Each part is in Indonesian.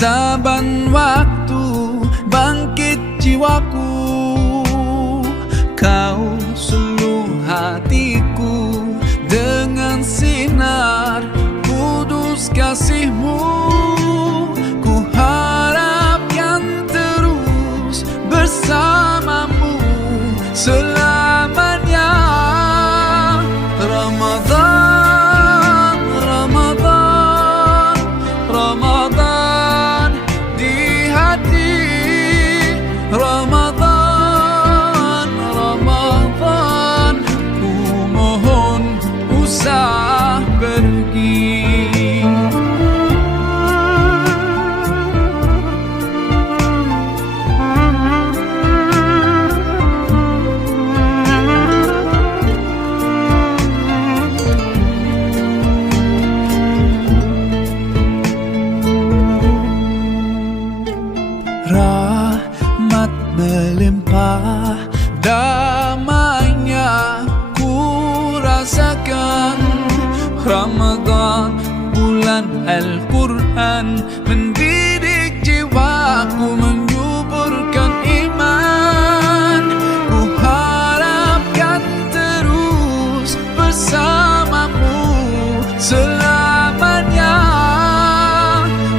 saban waktu bangkit jiwaku, kau suluh hatiku dengan sinar kudus kasih-Mu. Ku harapkan terus bersamamu selamanya. Ramadan, Ramadan, Ramadan di hati. Ramadan, Ramadan, ku mohon usah pergi. Rahmat melimpah, damainya ku rasakan. Ramadan, bulan Al-Quran, mendidik jiwaku, menyuburkan iman. Ku harapkan terus bersamamu selamanya.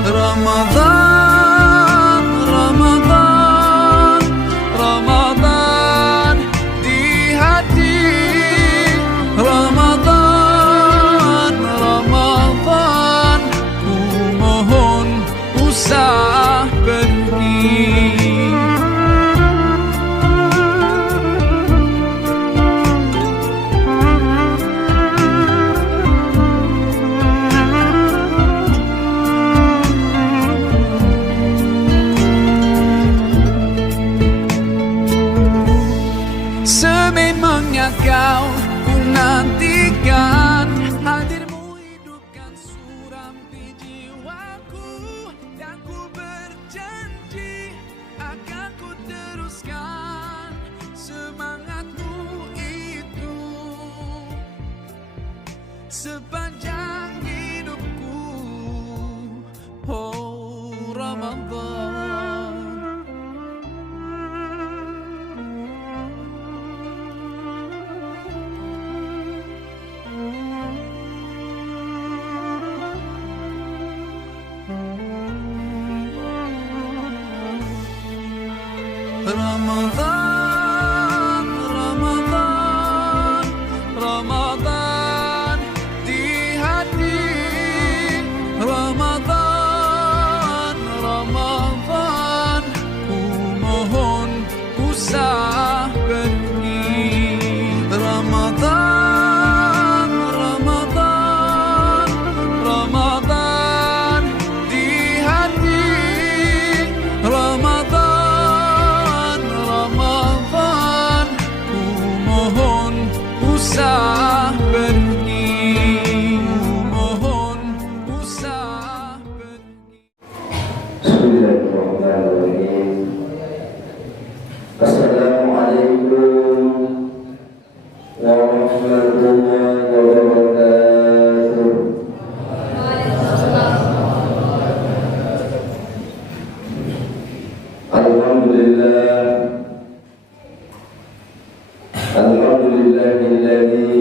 Ramadan, Ramadan, Ramadan di hati. Ramadan, Ramadan, ku mohon usah pergi. Sememangnya kau ku nantikan, hadirmu hidupkan suram di jiwaku, dan ku berjanji akan ku teruskan semangatmu itu sepanjang hidupku. Oh Ramadan, Ramadan, Ramadan, Ramadan di hati. Ramadan, Ramadan, ku mohon usah pergi. Ramadan, Ramadan, Ramadan di hati. Ramadan, Ramadan, ku mohon usah pergi. Ku mohon usah pergi. Bismillahirrahmanirrahim. Assalamualaikum warahmatullahi wabarakatuh. Alhamdulillah, alhamdulillahilladzi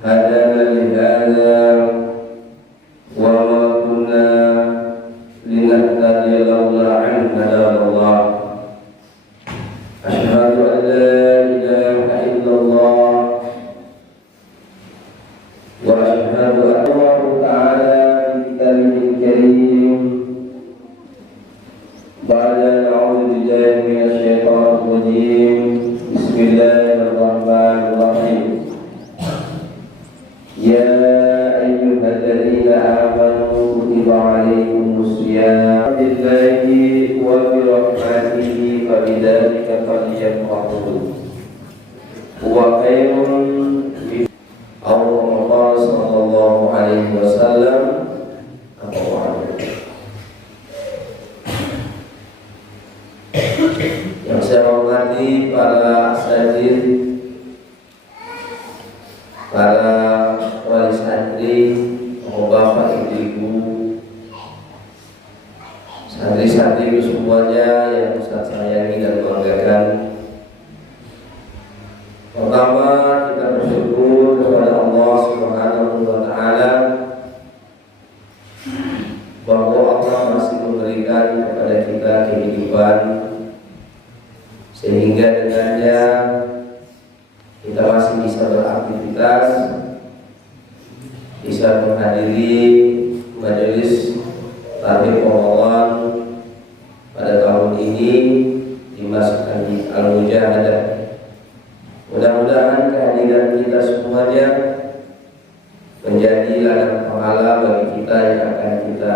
hadana li hadza wa ma kunna linahtadiya laula an hadana. Asyhadu an la ilaha illallah wa asyhadu anna Allah ta'ala fi kitabihil karim. Ba'da a'udzu billahi minasy syaithanir rajim. Bismillahirrahmanirrahim. Ya ayyuhalladzina amanu kutiba 'alaikumus shiyam billahi wa bi rahmatihi fa bidzalika falyafrahu wa khairun Allah sallallahu alaihi wasallam. Yang saya hormati para asatidz, para wali santri, bapak ibu, semuanya yang Ustaz sayangi dan banggakan. Pertama, kita bersyukur kepada Allah Subhanahu wa Ta'ala bahwa Allah masih memberikan kepada kita kehidupan, sehingga dengannya kita masih bisa beraktivitas, bisa menghadiri majelis Tabligh Ramadan pada tahun ini di Masjid Al-Mujahadah. Mudah-mudahan kehadiran kita semuanya menjadi ladang pahala bagi kita yang akan kita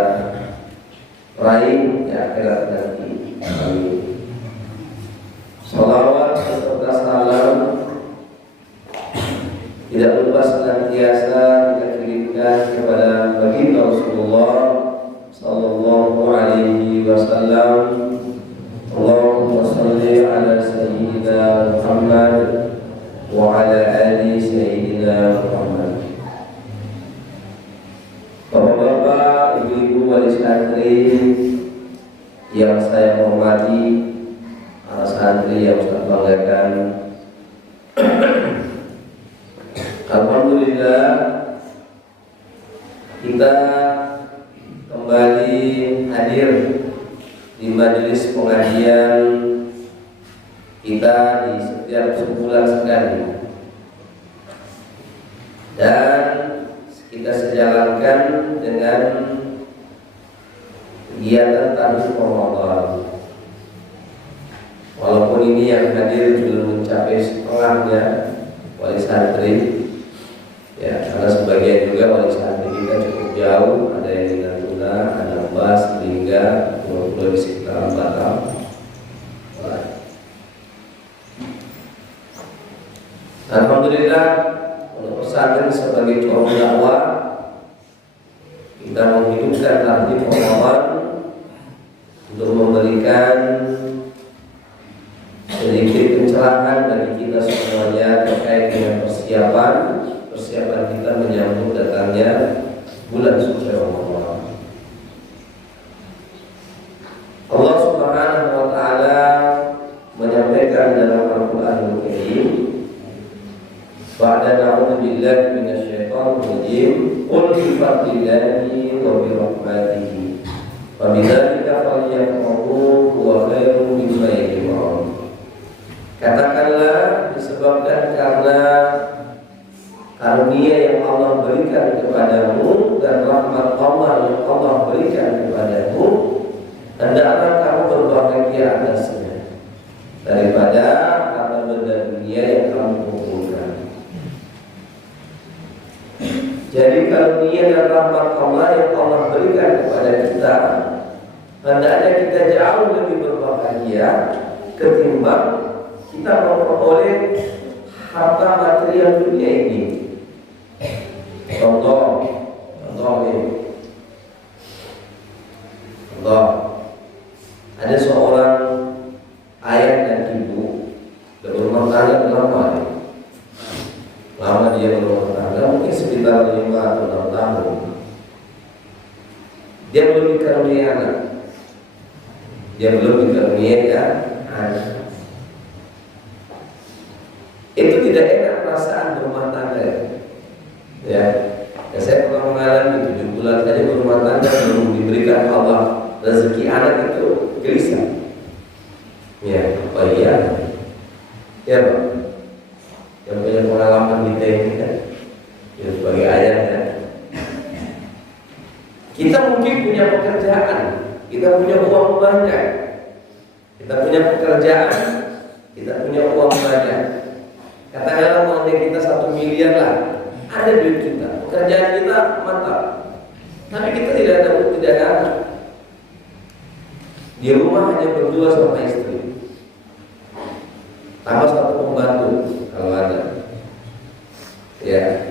raih di akhirat nanti. Amin. Salawat serta salam tidak lupa senantiasa kita kirimkan kepada baginda Rasulullah sallallahu alaihi wasallam. Allahumma shalli ala sayyidina Muhammad wa ala ali sayyidina Muhammad. Bapak-bapak, ibu-ibu wali santri yang saya hormati, para santri yang saya banggakan, alhamdulillah kita kembali hadir di majelis pengajian kita di setiap sebulan sekali, dan kita sejalankan dengan kegiatan Tabligh Ramadan. Walaupun ini yang hadir belum mencapai setengahnya wali santri, ya, karena sebagian juga wali santri kita cukup jauh, ada yang di Natuna, ada Bas, Lingga, Pulau di sekitar Batam. Alhamdulillah, untuk pesantren sebagai corong dakwah, kita menghidupkan Tabligh Ramadan untuk memberikan sedikit pencerahan bagi kita semuanya terkait dengan persiapan kita menyambut datangnya bulan suci Ramadan. Allah Subhanahu wa Ta'ala menyampaikan dalam Al-Qur'anul Karim, ba'da na'udzu billahi minasyaitonir rajim, qul bi fadlillahi wa bi rahmatihi fa bidzalika falyafrahu huwa khairum mimma yajma'un. Katakanlah, disebabkan karena karunia yang Allah berikan kepadamu dan rahmat Allah yang Allah berikan kepadamu, hendaklah kamu berbahagia atasnya daripada harta benda dunia yang kamu kumpulkan. Jadi karunia dan rahmat Allah yang Allah berikan kepada kita, hendaknya kita jauh lebih berbahagia ketimbang kita memperoleh harta material dunia ini. Contoh ini. Ada seorang ayah dan ibu berumah tangga lama. Lama dia berumah tangga, mungkin sekitar 5 atau 6 tahun. Dia belum dikaruniai anak. Anak. Itu tidak enak perasaan berumah tangga. Ya, saya pernah mengalami 7 bulan saja berumah tangga belum diberikan Allah rezeki anak, itu gelisah. Ya, apa iya? Ya, Pak. Yang punya pengalaman di ini kan, ya, sebagai ayah ya. Kita mungkin punya pekerjaan, kita punya uang banyak, kita punya pekerjaan, kita punya uang banyak. Katakanlah uangnya kita 1 miliar lah, ada duit kita, pekerjaan kita mantap, tapi kita tidak ada anak. Di rumah hanya berdua sama istri, tambah 1 pembantu kalau ada. Ya,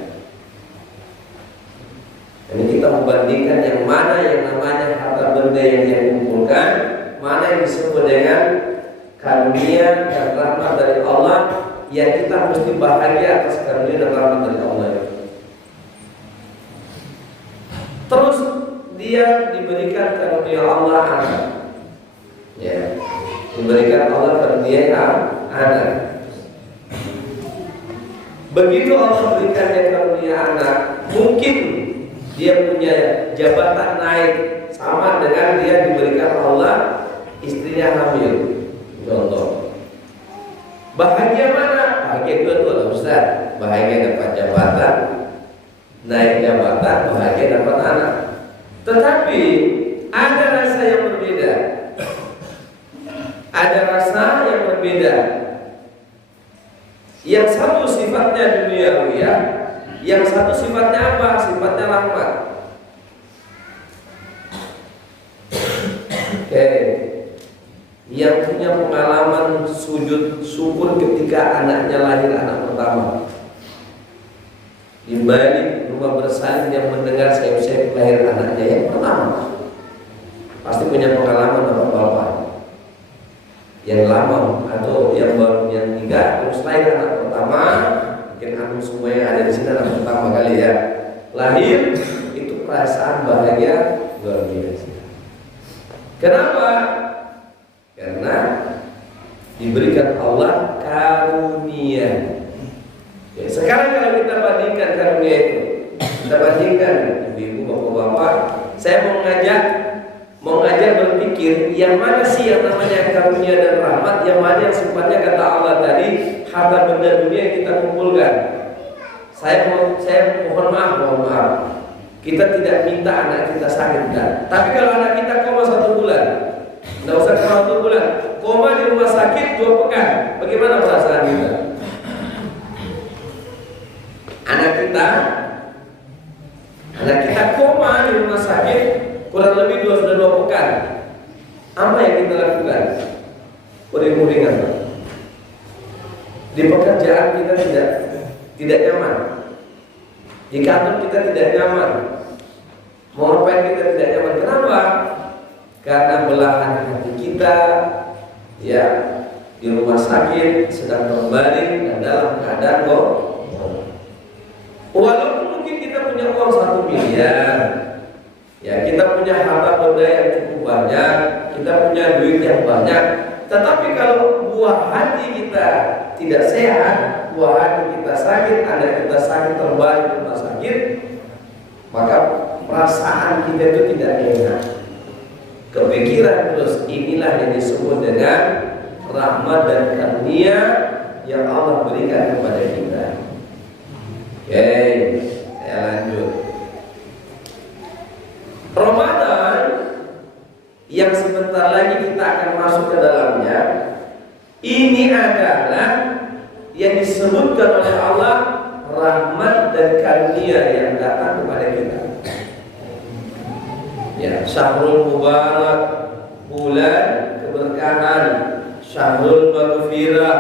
ini kita membandingkan yang mana yang namanya harta benda yang dia kumpulkan, mana yang disebut dengan karunia dan rahmat dari Allah, yang kita mesti bahagia atas karunia dan rahmat dari Allah. Terus dia diberikan karunia Allah anak. Ya, diberikan Allah karunia anak. Begitu Allah berikan dia karunia anak, mungkin dia punya jabatan naik sama dengan dia diberikan Allah istrinya hamil. Contoh, bahagia mana? Bahagia dua-dua Ustaz. Bahagia dapat jabatan, naik jabatan, bahagia dapat anak. Tetapi ada rasa yang berbeda. Ada rasa yang berbeda. Yang satu sifatnya duniawi, yang satu sifatnya apa? Sifatnya rahmat. Oke. Yang punya pengalaman sujud syukur ketika anaknya lahir, anak pertama. Di balik rumah bersalin yang mendengar sayup-sayup lahir anaknya yang pertama, pasti punya pengalaman bapak-bapak yang lama atau yang baru yang tiga terus lahir anak pertama. Mungkin kamu semua yang ada di sini anak pertama kali ya lahir, itu perasaan bahagia luar biasa. Kenapa? Karena diberikan Allah karunia. Ya, sekarang kalau kita bandingkan karunia itu, kita bandingkan ibu-ibu, bapak-bapak, saya mau ngajak berpikir yang mana sih yang namanya karunia dan rahmat, yang mana yang sifatnya kata Allah tadi harta benda dunia yang kita kumpulkan. Saya mohon maaf, kita tidak minta anak kita sakit, kan? Tapi kalau anak kita koma 1 bulan, tidak usah koma 1 bulan, koma di rumah sakit 2 pekan, bagaimana perasaan kita? Anak kita koma di rumah sakit kurang lebih sudah 2 pekan. Apa yang kita lakukan? Uring-uringan. Di pekerjaan kita tidak nyaman. Di kantor kita tidak nyaman. Mau ngapain kita tidak nyaman? Kenapa? Karena belahan hati kita ya di rumah sakit sedang terbaring dan dalam keadaan walaupun mungkin kita punya uang 1 miliar, ya kita punya harta benda yang cukup banyak, kita punya duit yang banyak, tetapi kalau buah hati kita tidak sehat, buah hati kita sakit, anak kita sakit terbaring di rumah sakit, maka perasaan kita itu tidak enak. Kepikiran terus, inilah yang disebut dengan rahmat dan karunia yang Allah berikan kepada kita. Oke, saya lanjut. Ramadan yang sebentar lagi kita akan masuk ke dalamnya, ini adalah yang disebutkan oleh Allah rahmat dan karunia yang datang kepada kita. Ya, Syahrul Mubarak, bulan keberkahan, Syahrul Maghfirah,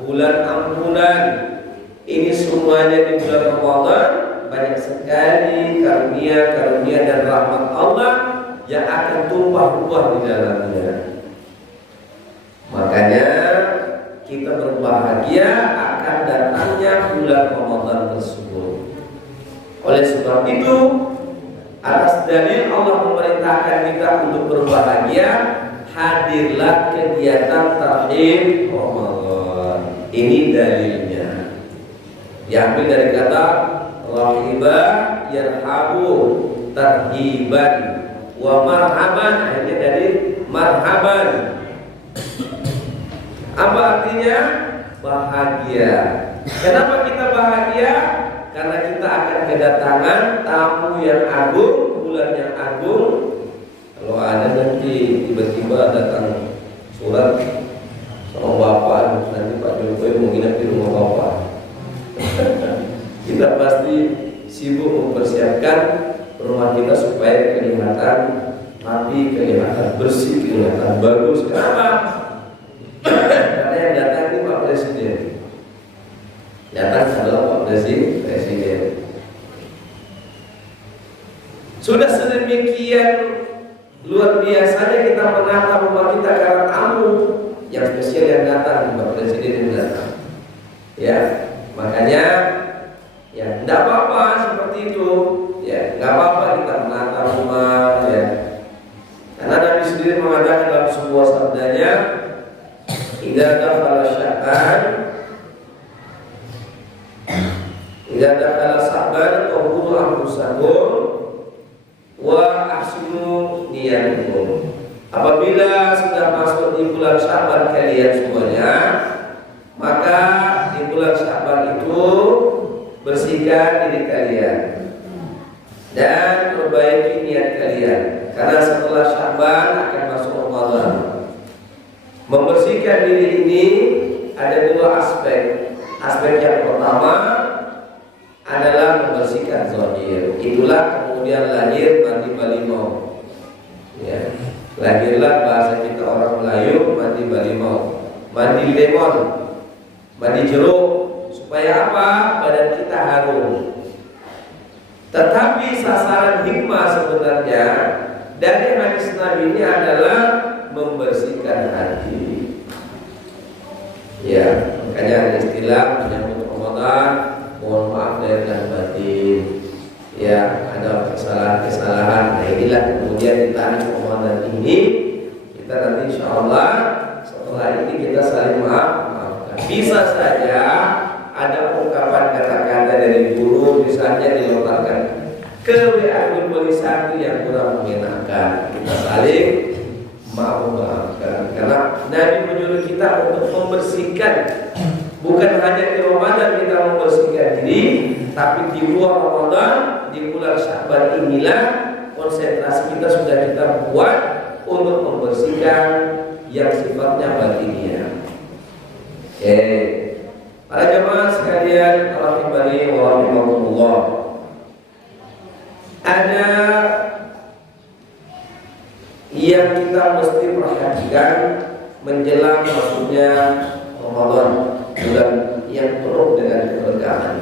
bulan ampunan. Ini semuanya di bulan Ramadan banyak sekali karunia dan rahmat Allah yang akan tumpah ruah di dalamnya. Makanya kita berbahagia akan datangnya bulan Ramadan tersebut. Oleh sebab itu, atas dalil Allah memerintahkan kita untuk berbahagia, hadirlah kegiatan tahlil Ramadan. Ini dalilnya. Diambil dari kata rahiba yarhabu, tarhiban, wa marhaban, akhirnya dari marhaban. Apa artinya? Bahagia. Kenapa kita bahagia? Karena kita akan kedatangan tamu yang agung, bulan yang agung. Kalau ada nanti tiba-tiba datang surat sama bapak, nanti Pak Jokowi mau nginep di rumah bapak, kita pasti sibuk mempersiapkan rumah kita supaya kelihatan rapi, kelihatan bersih, kelihatan bagus. Kenapa? Karena yang datang itu Pak Presiden. Datang adalah Pak Presiden. Sudah sedemikian luar biasanya kita menata rumah kita karena tamu yang spesial yang datang, Pak Presiden yang datang. Ya, makanya ya tidak apa-apa seperti itu. Ya, nggak apa-apa kita menata rumah. Ya, karena Nabi sendiri mengatakan dalam sebuah sabdanya, anfusakum wa ahsinu niyatakum. Apabila sudah masuk di bulan Sya'ban kalian semuanya, maka di bulan Sya'ban itu bersihkan diri kalian dan perbaiki niat kalian, karena setelah Sya'ban akan masuk Ramadan. Membersihkan diri ini ada dua aspek. Aspek yang pertama adalah membersihkan zahir. Itulah kemudian lahir mandi balimau. Ya. Lahirlah bahasa kita orang Melayu mandi balimau, mandi lemon, mandi jeruk. Supaya apa? Badan kita harum. Tetapi sasaran hikmah sebenarnya dari hadis Nabi ini adalah membersihkan hati. Ya, makanya ada istilah menyambut Ramadan, mohon maaf lahir dan batin. Ya, ada kesalahan-kesalahan. Nah, inilah kemudian kita Ramadan ini kita nanti insya Allah setelah ini kita saling maafkan. Bisa saja ada ungkapan kata-kata dari guru misalnya dilontarkan ke WA grup satu yang kurang mengenakan, kita saling maafkan. Karena Nabi menyuruh kita untuk membersihkan, bukan hanya di Ramadan kita membersihkan diri, tapi di luar Ramadan, di bulan Sya'ban inilah konsentrasi kita sudah kita buat untuk membersihkan yang sifatnya batiniah. Para jemaah sekalian rahimani wa rahimakumullah, ada yang kita mesti perhatikan menjelang masuknya Ramadan, bulan yang penuh dengan keberkahan.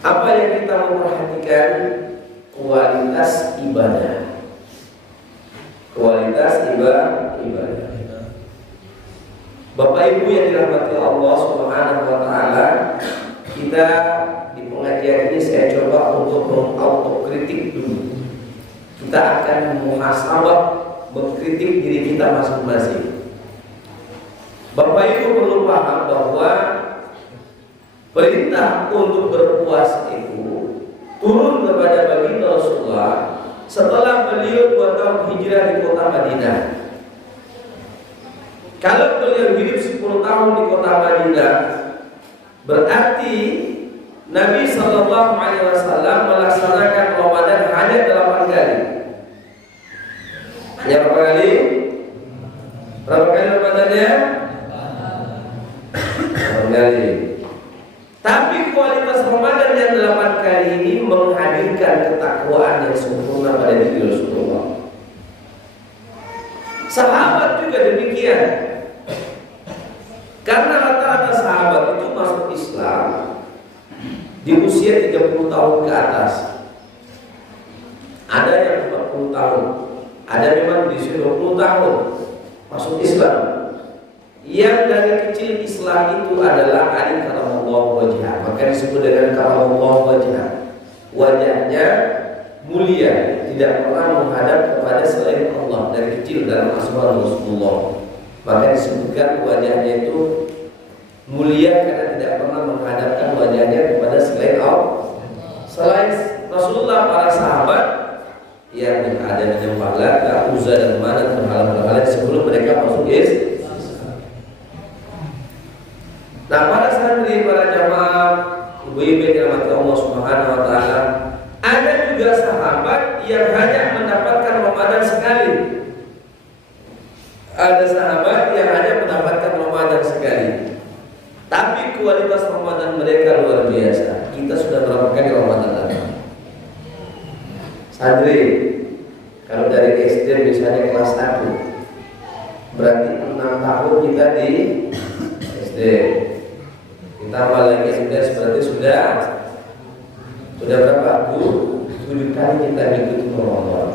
Apa yang kita memperhatikan? Kualitas ibadah. Kualitas ibadah. Bapak Ibu yang dirahmati Allah Subhanahu wa taala, kita di pengajian ini saya coba untuk mengauto-kritik dulu. Kita akan muhasabah, mengkritik diri kita masing-masing. Bapak Ibu perlu paham bahwa perintah untuk berpuasa itu turun kepada baginda Rasulullah setelah beliau 2 tahun hijrah di kota Madinah. Kalau beliau hidup 10 tahun di kota Madinah, berarti Nabi Sallallahu Alaihi Wasallam melaksanakan Ramadan hanya 8 kali. Hanya berapa kali? Berapa kali Ramadannya? 8 kali. Tapi kualitas Ramadan yang 8 kali ini menghadirkan ketakwaan yang sempurna pada diri Rasulullah. Sahabat juga demikian. Karena rata-rata sahabat itu masuk Islam di usia 30 tahun ke atas. Ada yang 40 tahun, ada memang di usia 20 tahun masuk Islam. Yang dari kecil Islam itu adalah Ali karamallahu wajhah, maka disebut dengan karamallahu wajhah. Wajahnya mulia, tidak pernah menghadap kepada selain Allah dari kecil dalam asma Rasulullah. Maka disebutkan wajahnya itu mulia karena tidak pernah menghadapkan wajahnya kepada selain Allah. Selain Rasulullah, para sahabat yang ada menyembah Lat, Uzza dan Manat, berhala-berhala sebelum mereka masuk Islam. Nah, para santri, para jamaah, ibu-ibu yang dirahmati Allah Subhanahu wa taala, ada juga sahabat yang hanya mendapatkan Ramadan sekali. Ada sahabat yang hanya mendapatkan Ramadan sekali, tapi kualitas Ramadan mereka luar biasa. Kita sudah berapa kali Ramadan lagi? Santri, kalau dari SD misalnya kelas 1, berarti 6 tahun kita di SD. Ditambah lagi SD berarti sudah berapa? 7 kali kita mengikuti Ramadan.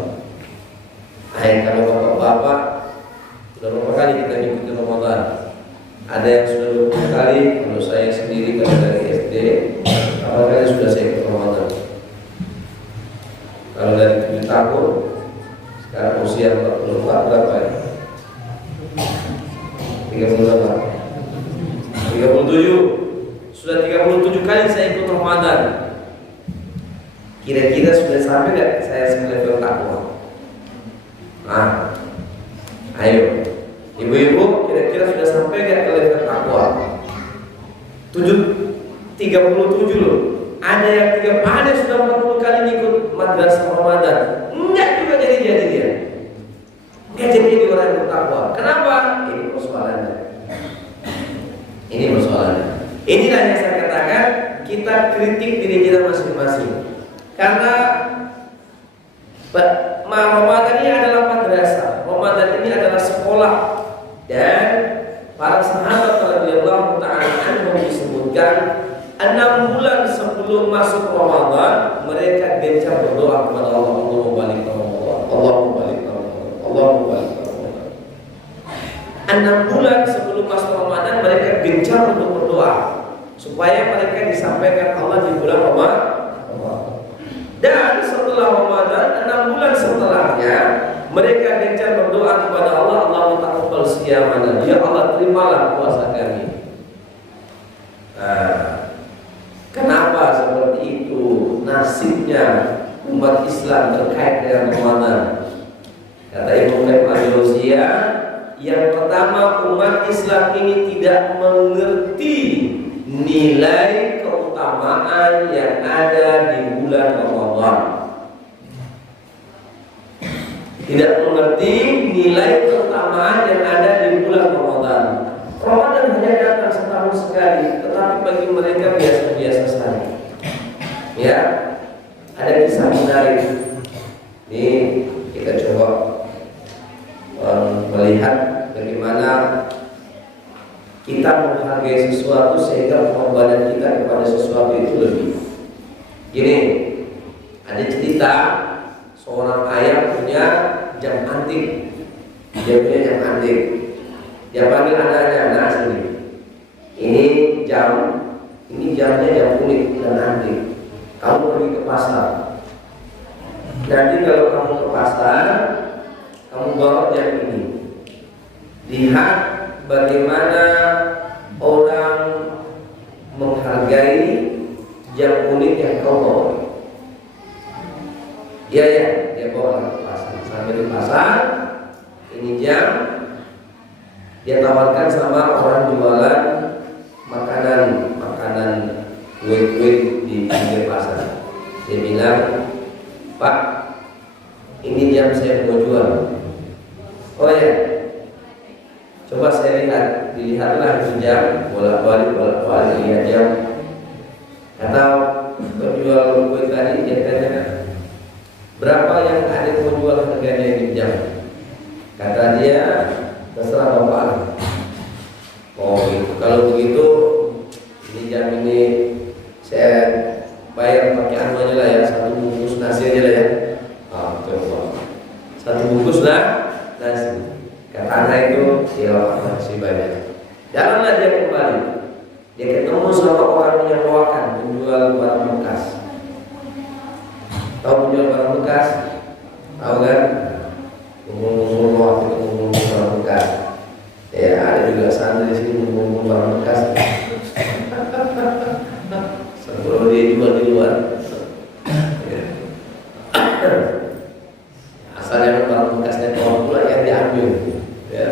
Kalau bapak-bapak sudah berapa kali kita mengikuti Ramadan? Ada yang sudah 20 kali. Kalau saya sendiri kalau dari SD, berapa kali sudah saya ikut Ramadan? Kalau dari 7 tahun, sekarang usia 44, berapa ya? 37. Sudah 37 kali saya ikut Ramadan. Ramadan. Kira-kira sudah sampai nggak saya level takwa? Ayo, ibu-ibu, kira-kira sudah sampai nggak ke level takwa? 37 loh. Ada yang sudah 40 kali ikut madrasah Ramadan. Enggak juga jadi dia. Enggak jadi orang yang bertakwa. Kenapa? Ini persoalannya. Inilah yang saya katakan, kita kritik diri kita masing-masing. Karena Ramadan ini adalah madrasah. Ramadan ini adalah sekolah. Dan para sahabat radhiyallahu ta'ala anhum disebutkan 6 bulan sebelum masuk Ramadan mereka gencar berdoa kepada Allah, Allahumma balik Ramadan, Allahumma balik Ramadan, Allahumma balik Ramadan. 6 bulan sebelum masuk Ramadan mereka gencar untuk berdoa supaya mereka disampaikan Allah di bulan Ramadan. Dan setelah Ramadan 6 bulan setelahnya mereka gencar berdoa kepada Allah, Allahumma taqabbal siyamana, ya Allah terimalah puasa kami. Kenapa seperti itu nasibnya umat Islam terkait dengan Ramadan? Kata Ibnu Qayyim al-Jauziyah, yang pertama umat Islam ini tidak mengerti nilai keutamaan yang ada di bulan Ramadan. Tidak mengerti nilai keutamaan yang ada di bulan Ramadan. Ramadan hanya datang setahun sekali, tetapi bagi mereka biasa-biasa saja. Ya, ada kisah menarik. Ini kita coba melihat bagaimana kita menghargai sesuatu sehingga pengorbanan kita kepada sesuatu itu lebih. Gini, ada cerita seorang ayah punya jam antik. Dia punya jam antik. Dia panggil anaknya, sini. Ini jamnya jam unik dan antik. Kamu pergi ke pasar. Nanti kalau kamu ke pasar, kamu bawa jam ini. Lihat bagaimana orang menghargai jam unik yang kau bawa. Ya, dia bawa ke pasar. Sampai di pasar, ini jam. Dia tawarkan sama orang jualan makanan kue-kue di pinggir pasar. Dia bilang, Pak, ini jam saya mau jual. Oh ya, coba saya dilihatlah itu jam, bolak-balik lihat jam. Kata penjual kue tadi, dia tanya, berapa yang ada mau jual harganya ini jam? Kata dia, terserah bapak. Oh gitu. Kalau begitu ini jam ini saya bayar pakai anu aja lah ya, 1 bungkus nasi aja lah ya. Coba 1 bungkus lah nasi. Kata anak itu, ya masih banyak. Jalanlah dia kembali. Dia ketemu sama orang yang menyewakan penjual barang bekas. Tahu penjual barang bekas? Tahu kan? Ngomong-ngomong waktu itu ngomong barang bekas. Ya ada juga santri di sini ngomong barang bekas. Sebelum dia jual di luar. Ya. Asalnya barang bekasnya kawan pula yang diambil. Ya.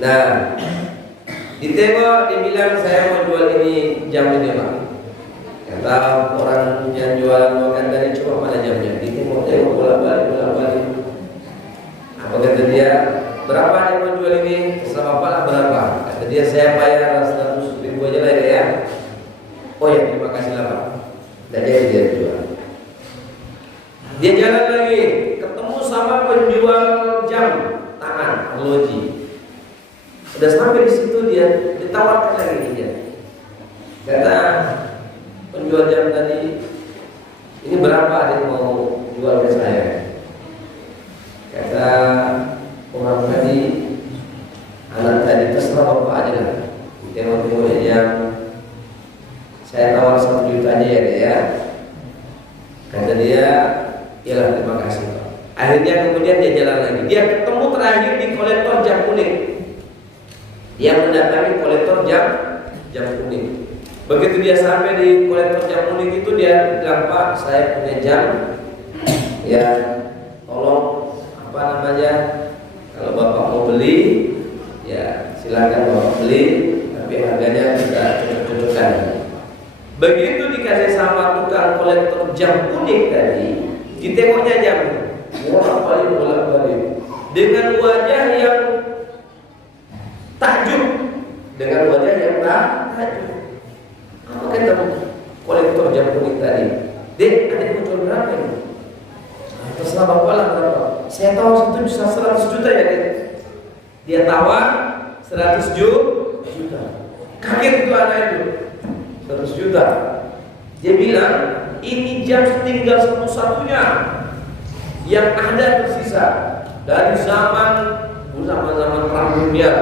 Nah, ditengok, dibilang saya mau jual ini jam ini Pak. Kata orang yang jualan makan tadi, coba mana jamnya? Ditengok bolak-balik. Apa kata dia? Berapa yang mau jual ini? Terserah bapak lah berapa? Kata dia, saya bayar 100 ribu aja lah ya. Oh ya, terima kasih lah Pak. Dan dia jual. Dia jalan lagi, ketemu sama penjual jam tangan, arloji. Sudah sampai di situ dia ditawarkan lagi dia. Kata penjual jam tadi, ini berapa dia mau jual ke saya? Kata orang tadi, anak tadi, terserah bapak aja lah. Tengok jam, saya tawar 1 juta aja ya. Kata dia, iyalah terima kasih Pak. Akhirnya kemudian dia jalan lagi. Dia ketemu terakhir di kolektor jam kuning. Dia mendatangi kolektor jam kuning. Begitu dia sampai di kolektor jam unik itu, dia bilang, "Pak, saya punya jam, ya tolong apa namanya, kalau Bapak mau beli, ya silakan Bapak beli, tapi harganya kita cocok-cocokkan." Begitu dikasih sama tukang kolektor jam unik tadi, ditengoknya jam, bolak-balik dengan wajah yang takjub, takjub. Apa kata kolektor jam unik tadi? "Dek, ada yang jual berapa ini?" "Terserah Bapak lah berapa." "Saya tahu itu bisa 100 juta ya, Dek." Dia tawar 100 juta. Kaget itu anak itu. 100 juta. Dia bilang, "Ini jam tinggal satu-satunya yang ada tersisa dari zaman perang dunia.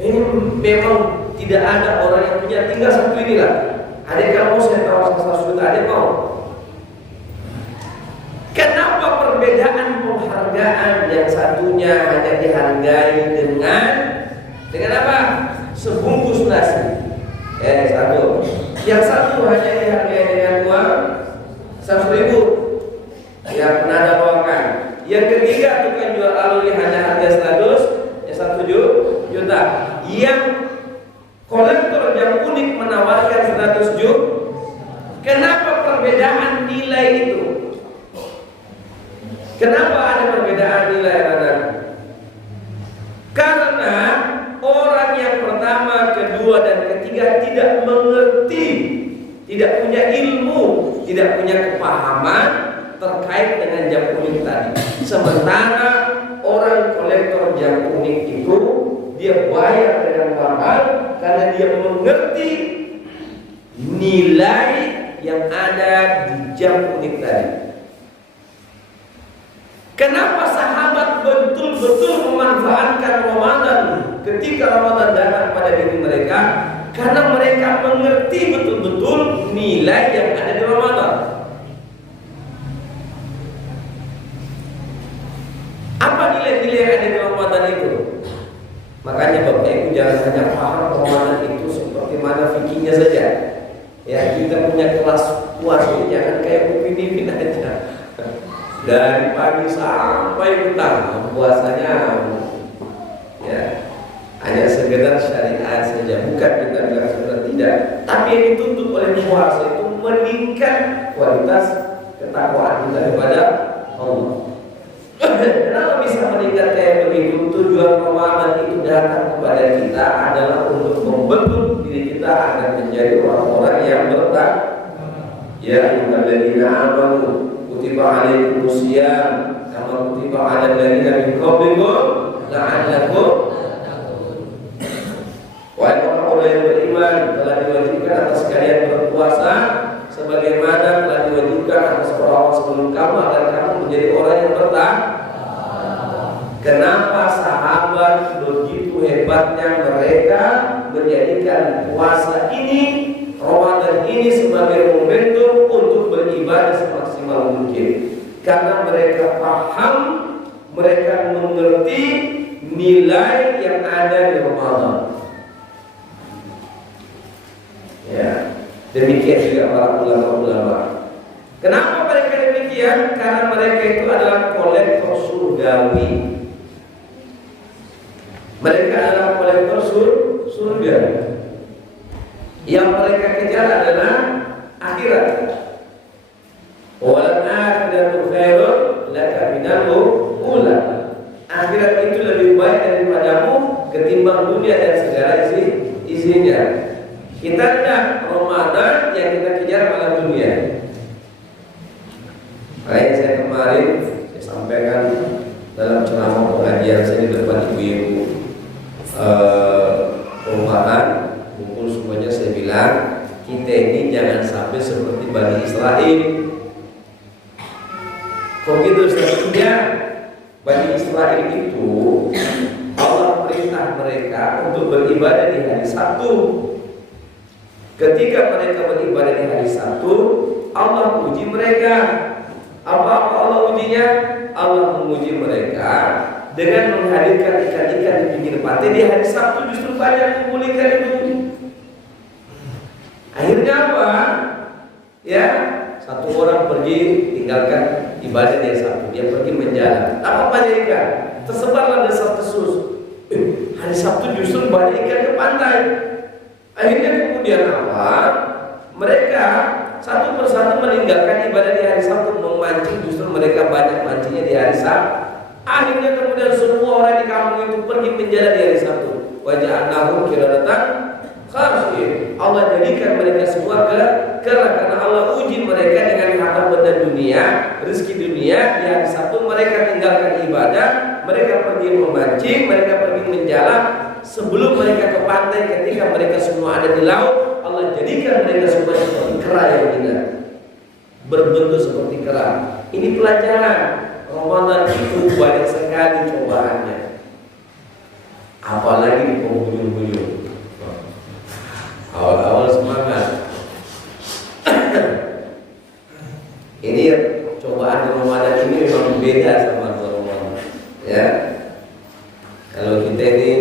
Ini memang tidak ada orang yang punya, tinggal satu inilah. Adik kalau mau saya tawar 100 juta, adik mau?" Kenapa perbedaan penghargaan yang satunya hanya dihargai dengan apa? Sebungkus nasi. Satu. Yang satu hanya dihargai dengan uang 100.000. Ya, pernah ada bawakan. Yang ketiga tukang jual aluri hanya harga 100, ya 1 juta. Yang kolektor jam unik menawarkan 100 juta. Kenapa perbedaan nilai itu? Kenapa ada perbedaan nilai, anak? Karena orang yang pertama, kedua, dan ketiga tidak mengerti, tidak punya ilmu, tidak punya kepahaman terkait dengan jam unik tadi. Sementara orang kolektor jam unik itu dia bayar dengan mahal karena dia mengerti nilai yang ada di jam unik tadi. Kenapa sahabat betul-betul memanfaatkan Ramadan ketika Ramadan datang pada diri mereka? Karena mereka mengerti betul-betul nilai yang ada di Ramadan. Apa nilai-nilai yang ada di Ramadan itu? Makanya Bapak Ibu jangan hanya paham Ramadan itu seperti mana fikihnya saja. Ya, kita punya kelas puasa jangan kayak upin-ipin aja. Dari pagi sampai petang puasanya, ya hanya sekedar syariat saja, bukan kita bilang sekedar tidak. Tapi yang dituntut oleh puasa itu meningkat kualitas ketakwaan kita kepada Allah. Kenapa bisa meningkat kayak begitu? Tujuan Ramadan itu datang kepada kita adalah untuk membentuk diri kita agar menjadi orang-orang yang bertakwa. Ya ayyuhalladzina amanu kutiba alaikumus syiyam kama kutiba alal ladzina min qablikum la'allakum tattaqun. Wahai orang-orang yang beriman, telah diwajibkan atas kalian berpuasa sebagaimana telah diwajibkan atas orang sebelum kamu agar kamu menjadi orang yang bertakwa. Kenapa sahabat begitu hebatnya mereka menjadikan puasa ini, Ramadan ini sebagai momentum untuk beribadah semaksimal mungkin? Karena mereka paham, mereka mengerti nilai yang ada di Ramadan. Ya, demikian juga para ulama-ulama. Kenapa mereka demikian? Karena mereka itu adalah kolektor surgawi. Mereka adalah kolektor surga. Yang mereka kejar adalah akhirat. Wal akhiratu khairun laka minal ula. Akhirat itu lebih baik daripadamu ketimbang dunia dan segala isinya. Kita tidak Ramadan yang kita kejar malah dunia. Kayak saya kemarin saya sampaikan dalam ceramah pengajian saya di depan ibu-ibu perumahan, kumpul semuanya, saya bilang kita ini jangan sampai seperti Bani Israel. Kok gitu sepertinya Bani Israel itu Allah perintah mereka untuk beribadah di hari Sabtu. Ketika mereka beribadah di hari Sabtu, Allah uji mereka. Apa Allah ujinya? Allah menguji mereka dengan menghadirkan ikan-ikan di pinggir pantai di hari Sabtu, justru banyak mengumpulkan itu. Ya, satu orang pergi tinggalkan ibadah di hari Sabtu, dia pergi menjalan. Apa banyak ikan? Tersebarlah desas-desus. Hari Sabtu justru banyak ikan ke pantai. Akhirnya kemudian apa? Mereka satu persatu meninggalkan ibadah di hari Sabtu, memancing. Justru mereka banyak mancingnya di hari Sabtu. Akhirnya kemudian semua orang di kampung itu pergi menjalan di hari Sabtu. Waja'alnahum qiradatan khasi'in. Allah jadikan mereka semua karena Allah uji mereka dengan harta benda dunia, rezeki dunia. Di hari Sabtu mereka tinggalkan ibadah, mereka pergi memancing, mereka pergi menjalan. Sebelum mereka ke pantai, ketika mereka semua ada di laut, Allah jadikan mereka semua seperti kera yang hina, berbentuk seperti kera. Ini pelajaran. Ramadan itu banyak sekali cobaannya, apalagi di penghujung-hujung. Awal-awal semangat. Ini cobaan di Ramadan ini memang beda sama Ramadan. Ya, kalau kita ini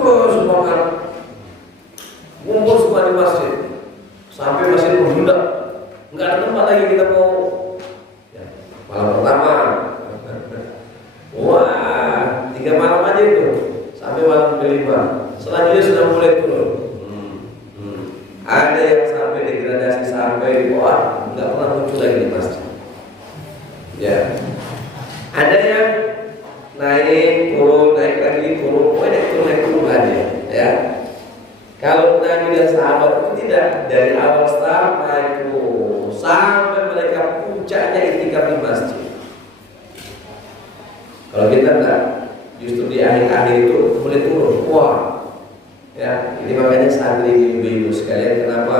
semangat, ngumpul semua di masjid, sampai masjid membludak, nggak ada tempat lagi kita mau. Malam pertama, wah, 3 malam aja itu, sampai malam kelima. Selanjutnya sudah mulai turun. Ada yang sampai degradasi sampai wah, nggak pernah muncul lagi di masjid. Ya, ada yang naik turun, naik lagi turun, naik turun aja. Ya, kalau Nabi dan sahabat itu tidak, dari awal sampai turun, sampai mereka puncaknya itikaf di masjid. Kalau kita enggak, justru di akhir-akhir itu mulai turun. Wah, ya, ini makanya santri ibu-ibu sekalian, kenapa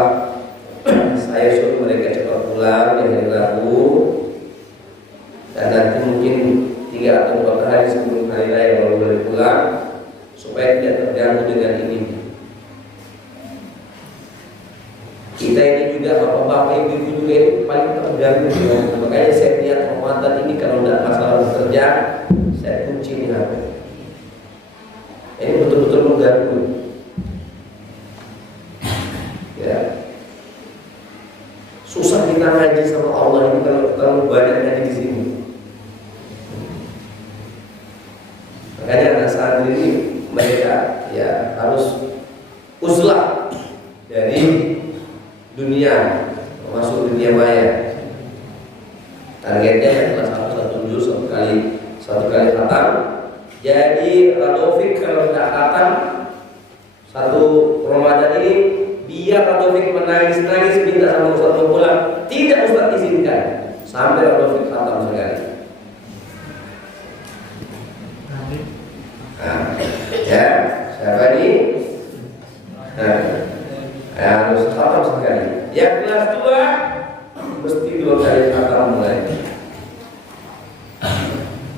saya suruh mereka cepat pulang di hari Rabu, dan nanti mungkin 3 atau 4 hari sebelum hari raya baru boleh pulang, supaya tidak terganggu dengan ini. Kita ini juga bapak-bapak, ibu-ibu juga ini paling terganggu. Makanya saya lihat Ramadan ini kalau tidak masalah bekerja, saya kunci di HP. Ini betul-betul mengganggu. Ya, susah kita ngaji sama Allah ini kalau terlalu banyak ngaji di sini. Makanya anak santri ini mereka ya harus uzlah dari dunia, masuk dunia maya. Targetnya adalah satu juz satu kali khatam. Jadi Radovik kalau tidak khatam satu Ramadan ini, biar Radovik menangis-nangis minta sama Ustaz mau pulang, tidak Ustaz izinkan sampai Radovik khatam sekali. Nah, ya, siapa ini? Harus khatam sekali. Yang kelas 2 mesti 2 kali khatam mulai.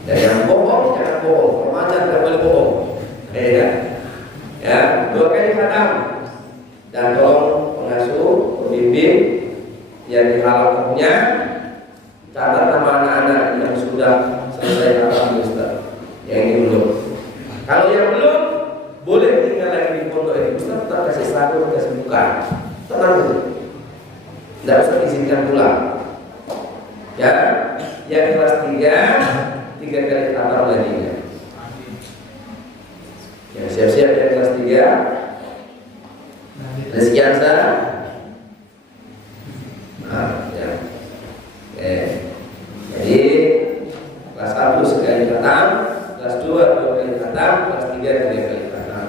Dan yang bohong jangan bohong, remaja tidak boleh bohong. Ya, 2 kali khatam. Dan tolong pengasuh, pembimbing yang dihalalkannya, catat nama anak-anak yang sudah selesai khatam Ustaz. Yang ini belum. Kalau yang belum, boleh tinggal lagi di pondok ini. Ustaz tetap kasih satu, kasih bukan. Tenang dulu, tidak usah izinkan pulang. Ya, yang kelas 3 kali khatam lagi. Ya, siap-siap yang kelas 3. Ada sekian sana. Nah, ya. Jadi kelas 1 sekali khatam, kelas 2 kali khatam, kelas 3 kali khatam.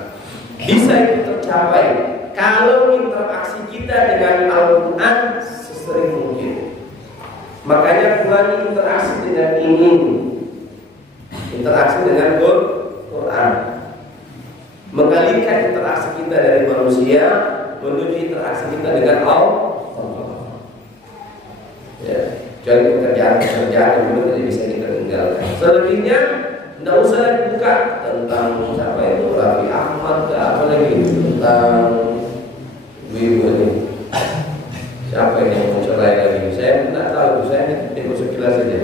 Bisa itu tercapai kalau interaksi kita dengan Al-Quran sesering mungkin. Makanya kurangi interaksi dengan ini, interaksi dengan Quran, mengalihkan interaksi kita dari manusia menuju interaksi kita dengan Allah. Ya, jadi pekerjaan yang belum tidak bisa kita tinggalkan. Selebihnya tidak usah lagi buka tentang siapa itu Raffi Ahmad ke apa lagi, tentang ibu ini siapa yang mau cerai lagi. Saya tidak tahu, saya ini gosip jelas saja.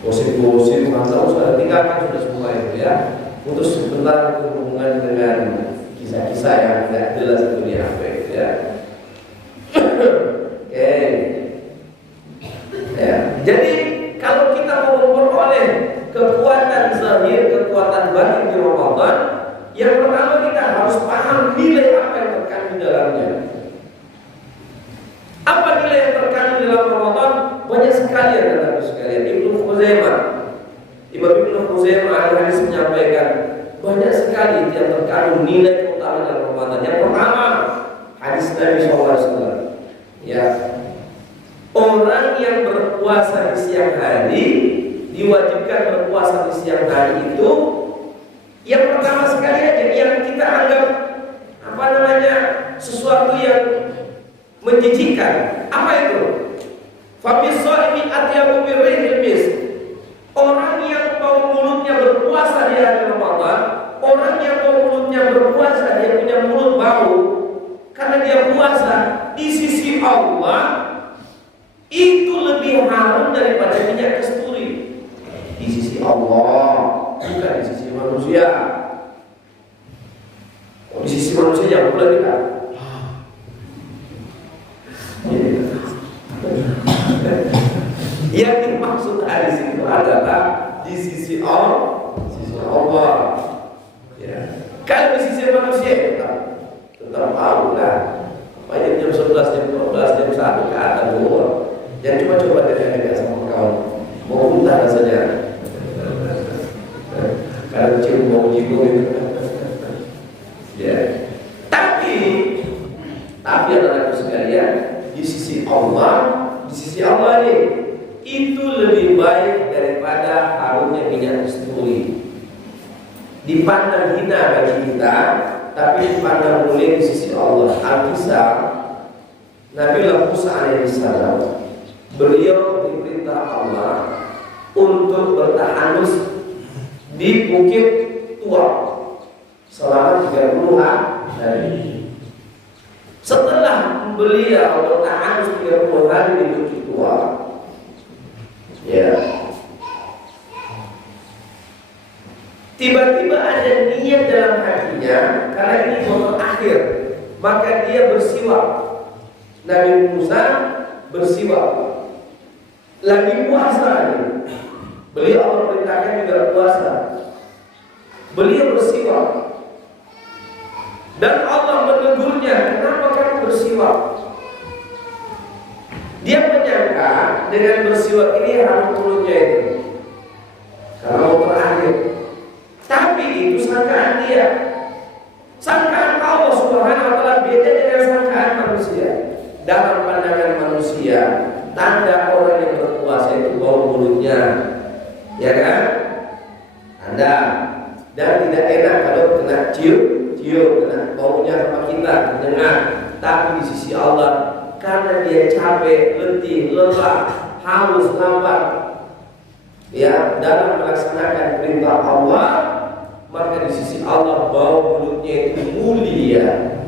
Gosip masa usah tinggalkan sudah semua itu ya. Putus sebentar hubungan dengan kisah-kisah yang tidak jelas itu di HP ya. Oke. Ya. Jadi kalau kita mau memperoleh kekuatan zahir, kekuatan batin di Ramadan, yang pertama kita harus paham nilai apa yang terkandung di dalamnya. Apa nilai yang terkandung di dalam Ramadan? Banyak sekali anak-anak sekalian. Imam Ibnu Khuzaimah al-Hadis menyampaikan banyak sekali yang terkandung nilai keutamaan dalam Ramadan. Yang pertama, hadis Nabi SAW. Ya, orang yang berpuasa di siang hari diwajibkan berpuasa di siang hari itu yang pertama sekali aja yang kita anggap sesuatu yang menjijikkan. Apa itu? Fabissaimi atyabu birrihil misk. Orang yang mau mulutnya berpuasa di hari Ramadan, orang yang mau mulutnya berpuasa, dia punya mulut bau karena dia puasa, di sisi Allah itu lebih harum daripada minyak kasturi. Di sisi Allah, bukan di sisi manusia. Oh, di sisi manusia jangan pula kita. Yang dimaksud hadis itu adalah di sisi Allah. Ya. Kalau di sisi manusia tetap mau lah. Banyak jam 11, jam 12, jam 1 ke atas dulu. Jangan coba-coba dia sama kawan. Mau muntah rasanya. Kalau cium mau jibu itu. Ya. Tapi anak-anak sekalian, di sisi Allah nih, itu lebih baik daripada harumnya minyak kasturi. Dipandang hina bagi kita, tapi dipandang mulia di sisi Allah. Al-Kisah Nabi Musa alaihissalam, beliau diperintah Allah untuk bertahanus di Bukit Tua selama 30 hari. Setelah beliau bertahanus 30 hari di Bukit Tua, ya, tiba-tiba ada niat dalam hatinya, karena ini momen akhir, maka dia bersiwak. Nabi Musa bersiwak. Lagi puasa nih. Beliau Allah perintahkan juga puasa. Beliau bersiwak. Dan Allah menegurnya, kenapa kamu bersiwak? Dia menyangka dengan bersiwak ini harum mulutnya itu, karena mau terakhir. Tapi itu sangkaan dia. Sangkaan Allah Subhanahu wa ta'ala beda dengan sangkaan manusia. Dalam pandangan manusia, tanda orang yang berpuasa itu bau mulutnya, ya kan? Tanda. Dan tidak enak kalau kena cium, kena baunya sama kita, mendengar. Tapi di sisi Allah, karena dia capek, letih, lelah, haus, lapar, ya, dalam melaksanakan perintah Allah, maka di sisi Allah bau mulutnya itu mulia.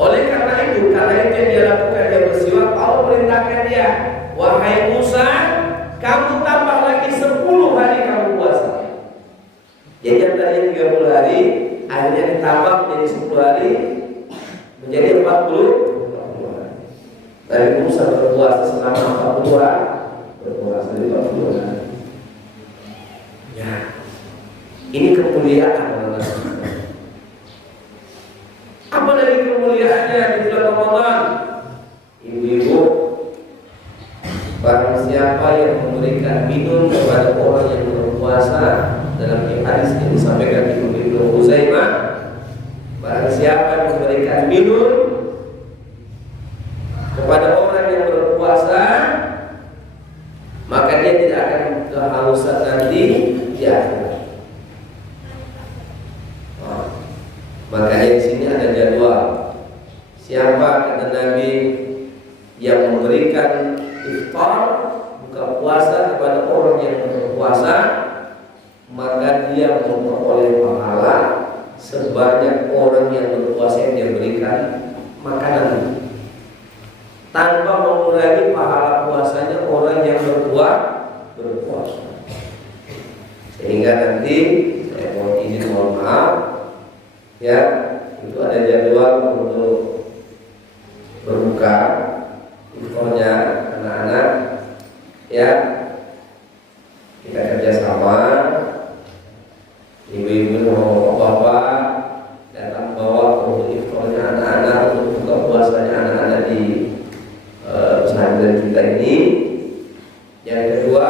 Oleh karena itu yang dia lakukan, dia bersiwak. Allah perintahkan dia, wahai Musa, kamu tambah lagi 10 hari kamu puasa. Jadi yang tadinya 30 hari, akhirnya ditambah menjadi 10 hari, menjadi 40 hari. Dari Musa berpuasa selama 40 hari, berpuasa di 40 hari. Ya, ini kemuliaan. Apalagi kemuliaannya di bulan Ramadan. Ibu-ibu, barang siapa yang memberikan minum kepada orang yang berpuasa, dalam hadis yang disampaikan Imam Ibnu Khuzaimah, barang siapa yang memberikan minum kepada orang yang berpuasa, maka dia tidak akan kehausan nanti di akhirat. Makanya di sini ada jadwal. Siapa kata Nabi yang memberikan iftar, buka puasa kepada orang yang berpuasa, maka dia memperoleh pahala sebanyak orang yang berpuasa yang dia berikan makanan, tanpa mengurangi pahala puasanya orang yang berpuasa. Sehingga nanti saya mohon maaf, ya, itu ada jadwal untuk puasanya anak-anak di pesantren kita ini. Yang kedua,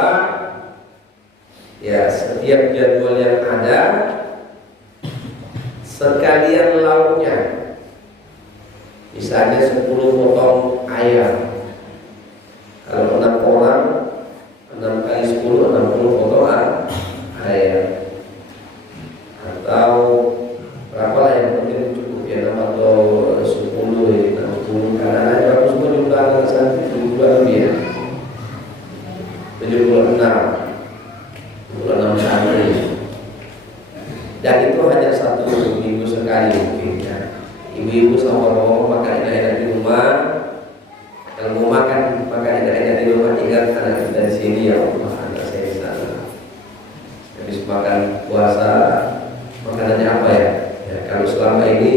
ya setiap jadwal yang ada sekalian lauknya, misalnya 10 potong ayam. Kalau 6 orang, 6 kali 10, 60 potong ayam. Atau berapa lah yang penting cukup ya, 6 atau 10 ya, 60. Karena ada bagus semua jumlah anak santri 72 lebih ya, 76 santri. Dan itu hanya 1 minggu sekali mungkin ya. Ibu-ibu sama bapak makan enak-enak di rumah. Kalau mau makan enak-enak di rumah, ingat anak kita di sini ya Allah, anak saya di sana. Habis makan puasa, makanannya apa ya? Ya kalau selama ini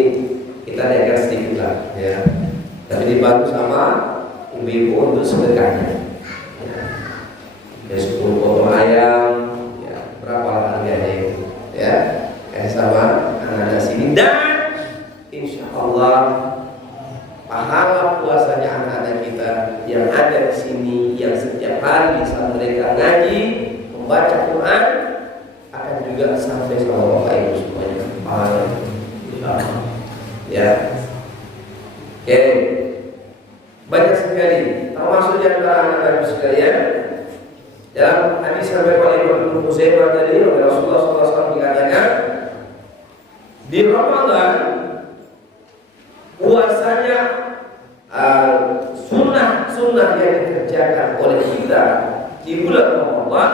kita naikkan sedikit lah ya. Tapi dibantu sama ibu-ibu untuk sedekahnya. Ya 10 potong ayam, ya berapa harganya itu? Ya, kayak sama anak-anak sini. Dan insya Allah pahala puasanya anak-anak kita yang ada di sini, yang setiap hari saat mereka ngaji, membaca Quran, akan juga sampai sama Bapak Ibu semuanya. Pahala, ya. Oke, banyak sekali, termasuk yang anak-anak sekalian. Dalam hadis sampai oleh Ibnu Huzaimah tadi, Rasulullah SAW dikatakan di Ramadan puasanya sunnah yang dikerjakan oleh kita di bulan Ramadan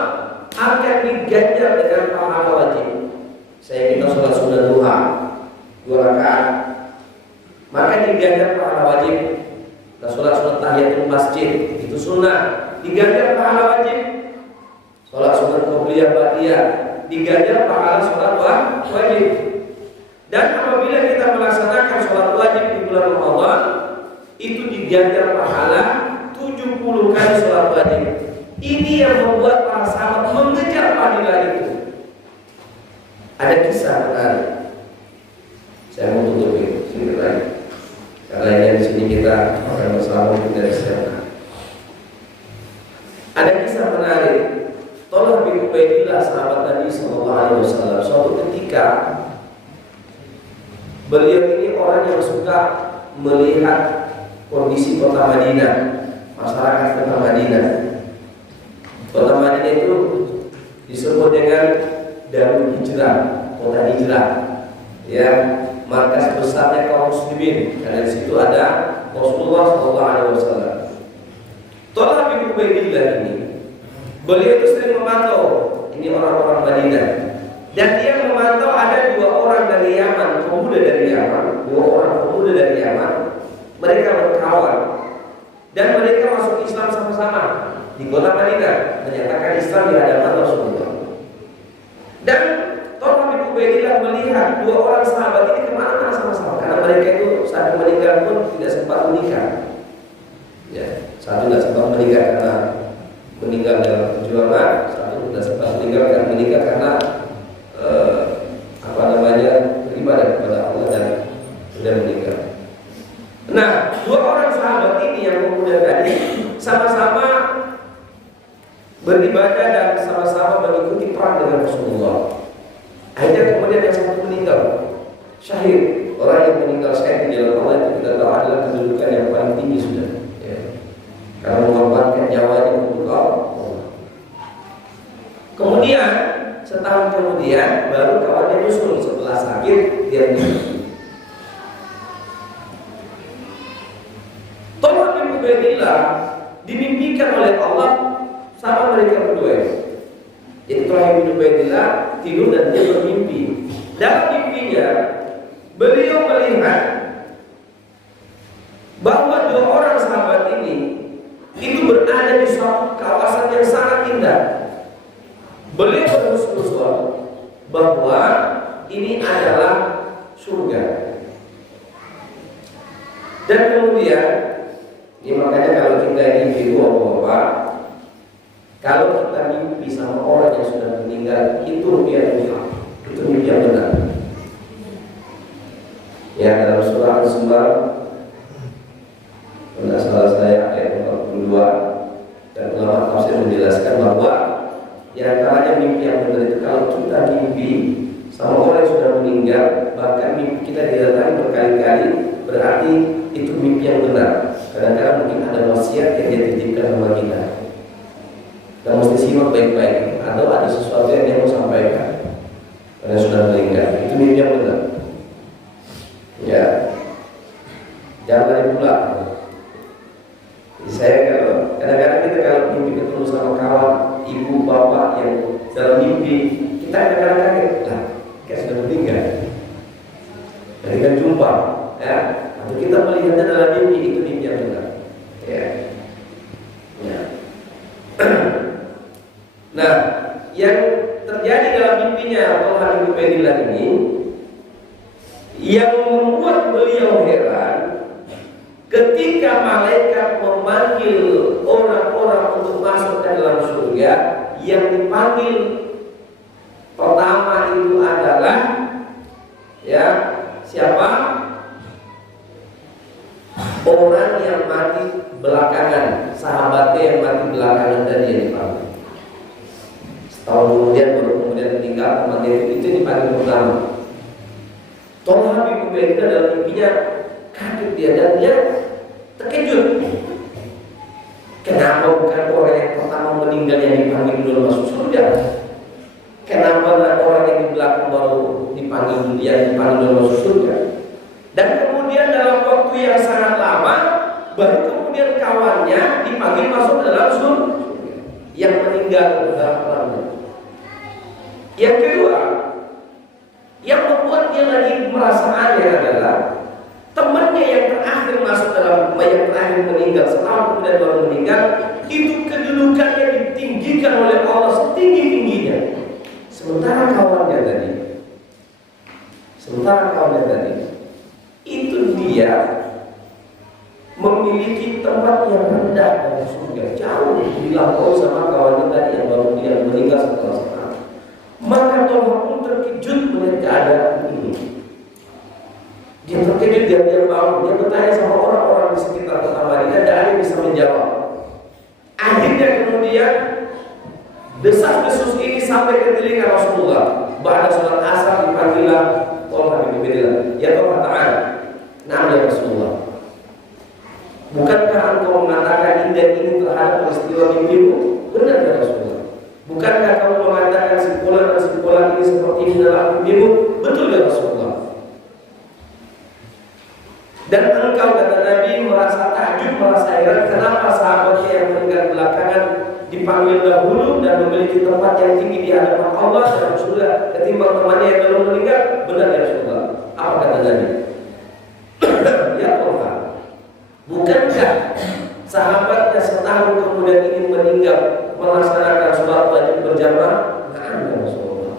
akan diganjar dengan pahala wajib. Saya kita sholat sunnah duha 2 rakaat, maka diganjar pahala wajib. Kita sholat tahiyatul masjid, itu sunnah, diganjar pahala wajib. Sholat sunat qobliyah ba'diyah diganjar pahala sholat wajib. Dan apabila kita melaksanakan sholat wajib di bulan Ramadan, itu diganjar pahala 70 kali sholat wajib. Ini yang membuat para sahabat mengejar fadilah itu. Ada kisah menarik. Saya mau tutup sedikit lagi, karena yang di sini kita akan bersama dari sana. Ada kisah menarik. Tolong bin Ubaidillah, sahabat Nabi SAW. Suatu ketika beliau ini orang yang suka melihat kondisi kota Madinah, masyarakat kota Madinah. Kota Madinah itu disebut dengan Darul Hijrah, kota hijrah, ya, markas besarnya kaum muslimin. Karena di situ ada Rasulullah SAW. Tolong bin Ubaidillah ini, beliau itu sering memantau ini orang-orang Madinah, dan dia memantau ada 2 orang dari Yaman, pemuda dari Yaman, 2 orang pemuda dari Yaman. Mereka berkawan dan mereka masuk Islam sama-sama di kota Madinah, menyatakan Islam di hadapan Rasulullah. Dan Tolong bin Ubaidillah melihat 2 orang sahabat ini kemana-mana sama-sama, karena mereka itu saat meninggal pun tidak sempat menikah. Ya, satu tidak sempat menikah karena meninggal dalam perjuangan, satu tidak sempat meninggal karena menikah karena beribadah kepada Allah dan sudah meninggal. Nah, 2 orang sahabat ini yang pemuda tadi sama-sama beribadah dan sama-sama mengikuti perang dengan Rasulullah. Akhirnya kemudian yang satu meninggal syahid. Orang yang meninggal syahid di jalan Allah itu kita tahu adalah kedudukan yang paling tinggi sudah, ya. Karena mengorbankan nyawanya untuk Allah. Kemudian setahun kemudian baru kawannya nyusul, setelah sakit dia meninggal. Tolong bin Ubaidillah dimimpikan oleh Allah sama mereka berdua. Jadi Tolong bin Ubaidillah tidur dan dia bermimpi. Dalam mimpinya beliau melihat bahwa 2 orang sahabat ini itu berada di suatu kawasan yang sangat indah. Beliau bersusun bahwa ini adalah surga. Dan kemudian, ini makanya kalau kita ini bapak, kalau kita mimpi sama orang yang sudah meninggal, itu itu mimpi yang benar. Ya, dalam surah Al-Zumar meninggal, bahkan mimpi kita didatangi berkali-kali, berarti itu mimpi yang benar. Kadang-kadang mungkin ada wasiat yang dia titipkan sama kita. Kita mesti simak baik-baik, atau ada sesuatu yang dia mau sampaikan karena sudah meninggal. Itu mimpi yang benar. Ya, jangan lari pula. Jadi saya kalau kadang-kadang kita kalau mimpi ketemu sama kawan, ibu, bapak yang dalam mimpi, kita kadang-kadang kaget, lah, kayak sudah meninggal. Dan kita jumpa, ya, atau kita melihatnya dalam mimpi, itu mimpi yang benar. Ya, ya. Nah, yang terjadi dalam mimpinya Talha bin Ubaidillah ini, yang membuat beliau heran, ketika malaikat memanggil orang-orang untuk masuk ke dalam surga, yang dipanggil pertama itu adalah, ya, siapa? Orang yang mati belakangan, sahabatnya yang mati belakangan tadi yang dipanggil. Setahun kemudian meninggal temannya itu dipanggil pertama. Talha bin Ubaidillah dalam mimpinya kaget dia dan dia terkejut. Kenapa bukan orang yang pertama meninggal yang dipanggil dulu masuk surga? Kenapa orang yang di belakang baru dipanggil dulu masuk surga? Dan kemudian dalam waktu yang sangat lama, baru kemudian kawannya dipanggil masuk dalam surga yang meninggal dalam perangnya. Yang kedua, yang membuat dia lagi merasa aneh adalah temannya yang terakhir masuk dalam, yang terakhir meninggal, setahun kemudian baru meninggal, itu kedudukannya ditinggikan oleh Allah setinggi-tingginya. Sementara kawannya tadi, itu dia memiliki tempat yang rendah dalam surga, jauh dilampaui sama kawannya tadi yang baru dia meninggal setelah setahun. Maka Talha pun terkejut melihat keadaan ini. Dia terkejut, dia bangun, dia bertanya sama orang-orang di sekitar kota Madinah, tidak ada yang bisa menjawab. Akhirnya kemudian desas-desus ini sampai ke telinga Rasulullah. Ba'da sholat asar dipanggillah Talha bin Ubaidillah, ya Talha ta'ala. Na'am ya Rasulullah. Bukankah engkau mengatakan ini terhadap peristiwa mimpimu? Benar ya Rasulullah. Bukankah kamu mengatakan simpulan ini seperti ini dalam mimpimu? Betul ya Rasulullah. Dan engkau, kata Nabi, merasa takjub, merasa heran kenapa sahabatnya yang meninggal belakangan dipanggil dahulu dan memiliki tempat yang tinggi di hadapan Allah dan surga ketimbang temannya yang belum meninggal. Benar ya Rasulullah. Apa kata Nabi? Ya Talha, bukankah sahabatnya setahun kemudian ini meninggal melaksanakan sholat wajib berjamaah? Nah, ya Rasulullah.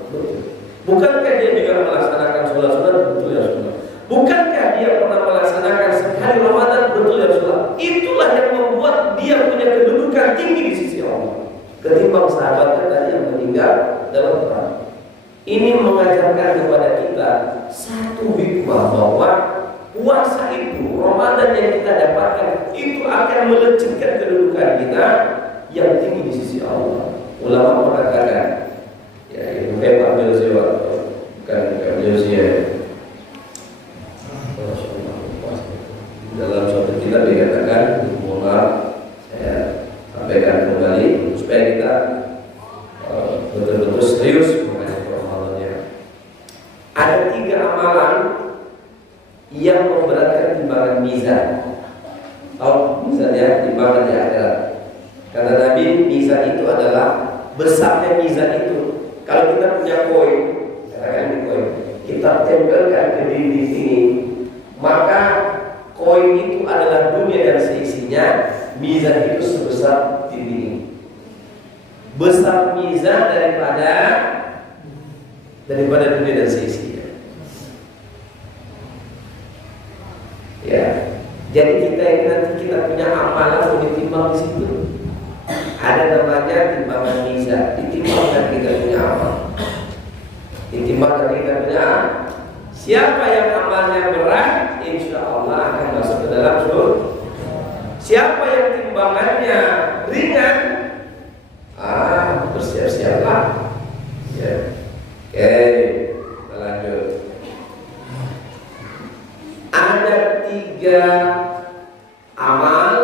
Bukankah dia juga melaksanakan sholat sunat? Betul ya Rasulullah. Bukankah dia pernah melaksanakan sekali Ramadan? Betul ya Rasulullah. Itulah yang membuat dia punya kedudukan tinggi di sisi Allah ketimbang sahabatnya tadi yang meninggal dalam perang. Ini mengajarkan kepada kita satu hikmah bahwa puasa itu, Ramadan yang kita dapatkan itu akan melecehkan kedudukan kita yang tinggi di sisi Allah. Ulama mengatakan, ya itu Pak Jauzi, bukan Jauzi ya. Dalam suatu kitab dikatakan, saya sampaikan kembali supaya kita betul-betul serius mengenai Ramadannya. Ada 3 amalan yang memberatkan timbangan mizan. Tahu mizannya, timbangan di akhirat. Kata Nabi, mizan itu adalah besarnya mizan itu. Kalau kita punya koin, katakan di koin, kita tempelkan ke dinding sini, maka koin itu adalah dunia dan seisinya. Mizan itu sebesar dinding. Besar mizan daripada dunia dan seisinya. Ya, jadi kita yang nanti kita punya amalan mau ditimbang di situ. Ada namanya timbangan mizan, ditimbangkan kita punya amal. Ditimbangkan kita punya amal. Siapa yang amalnya berat, insya Allah akan masuk ke dalam surga. Siapa yang timbangannya ringan, bersiap-siaplah. Ya. Oke, kita lanjut. amal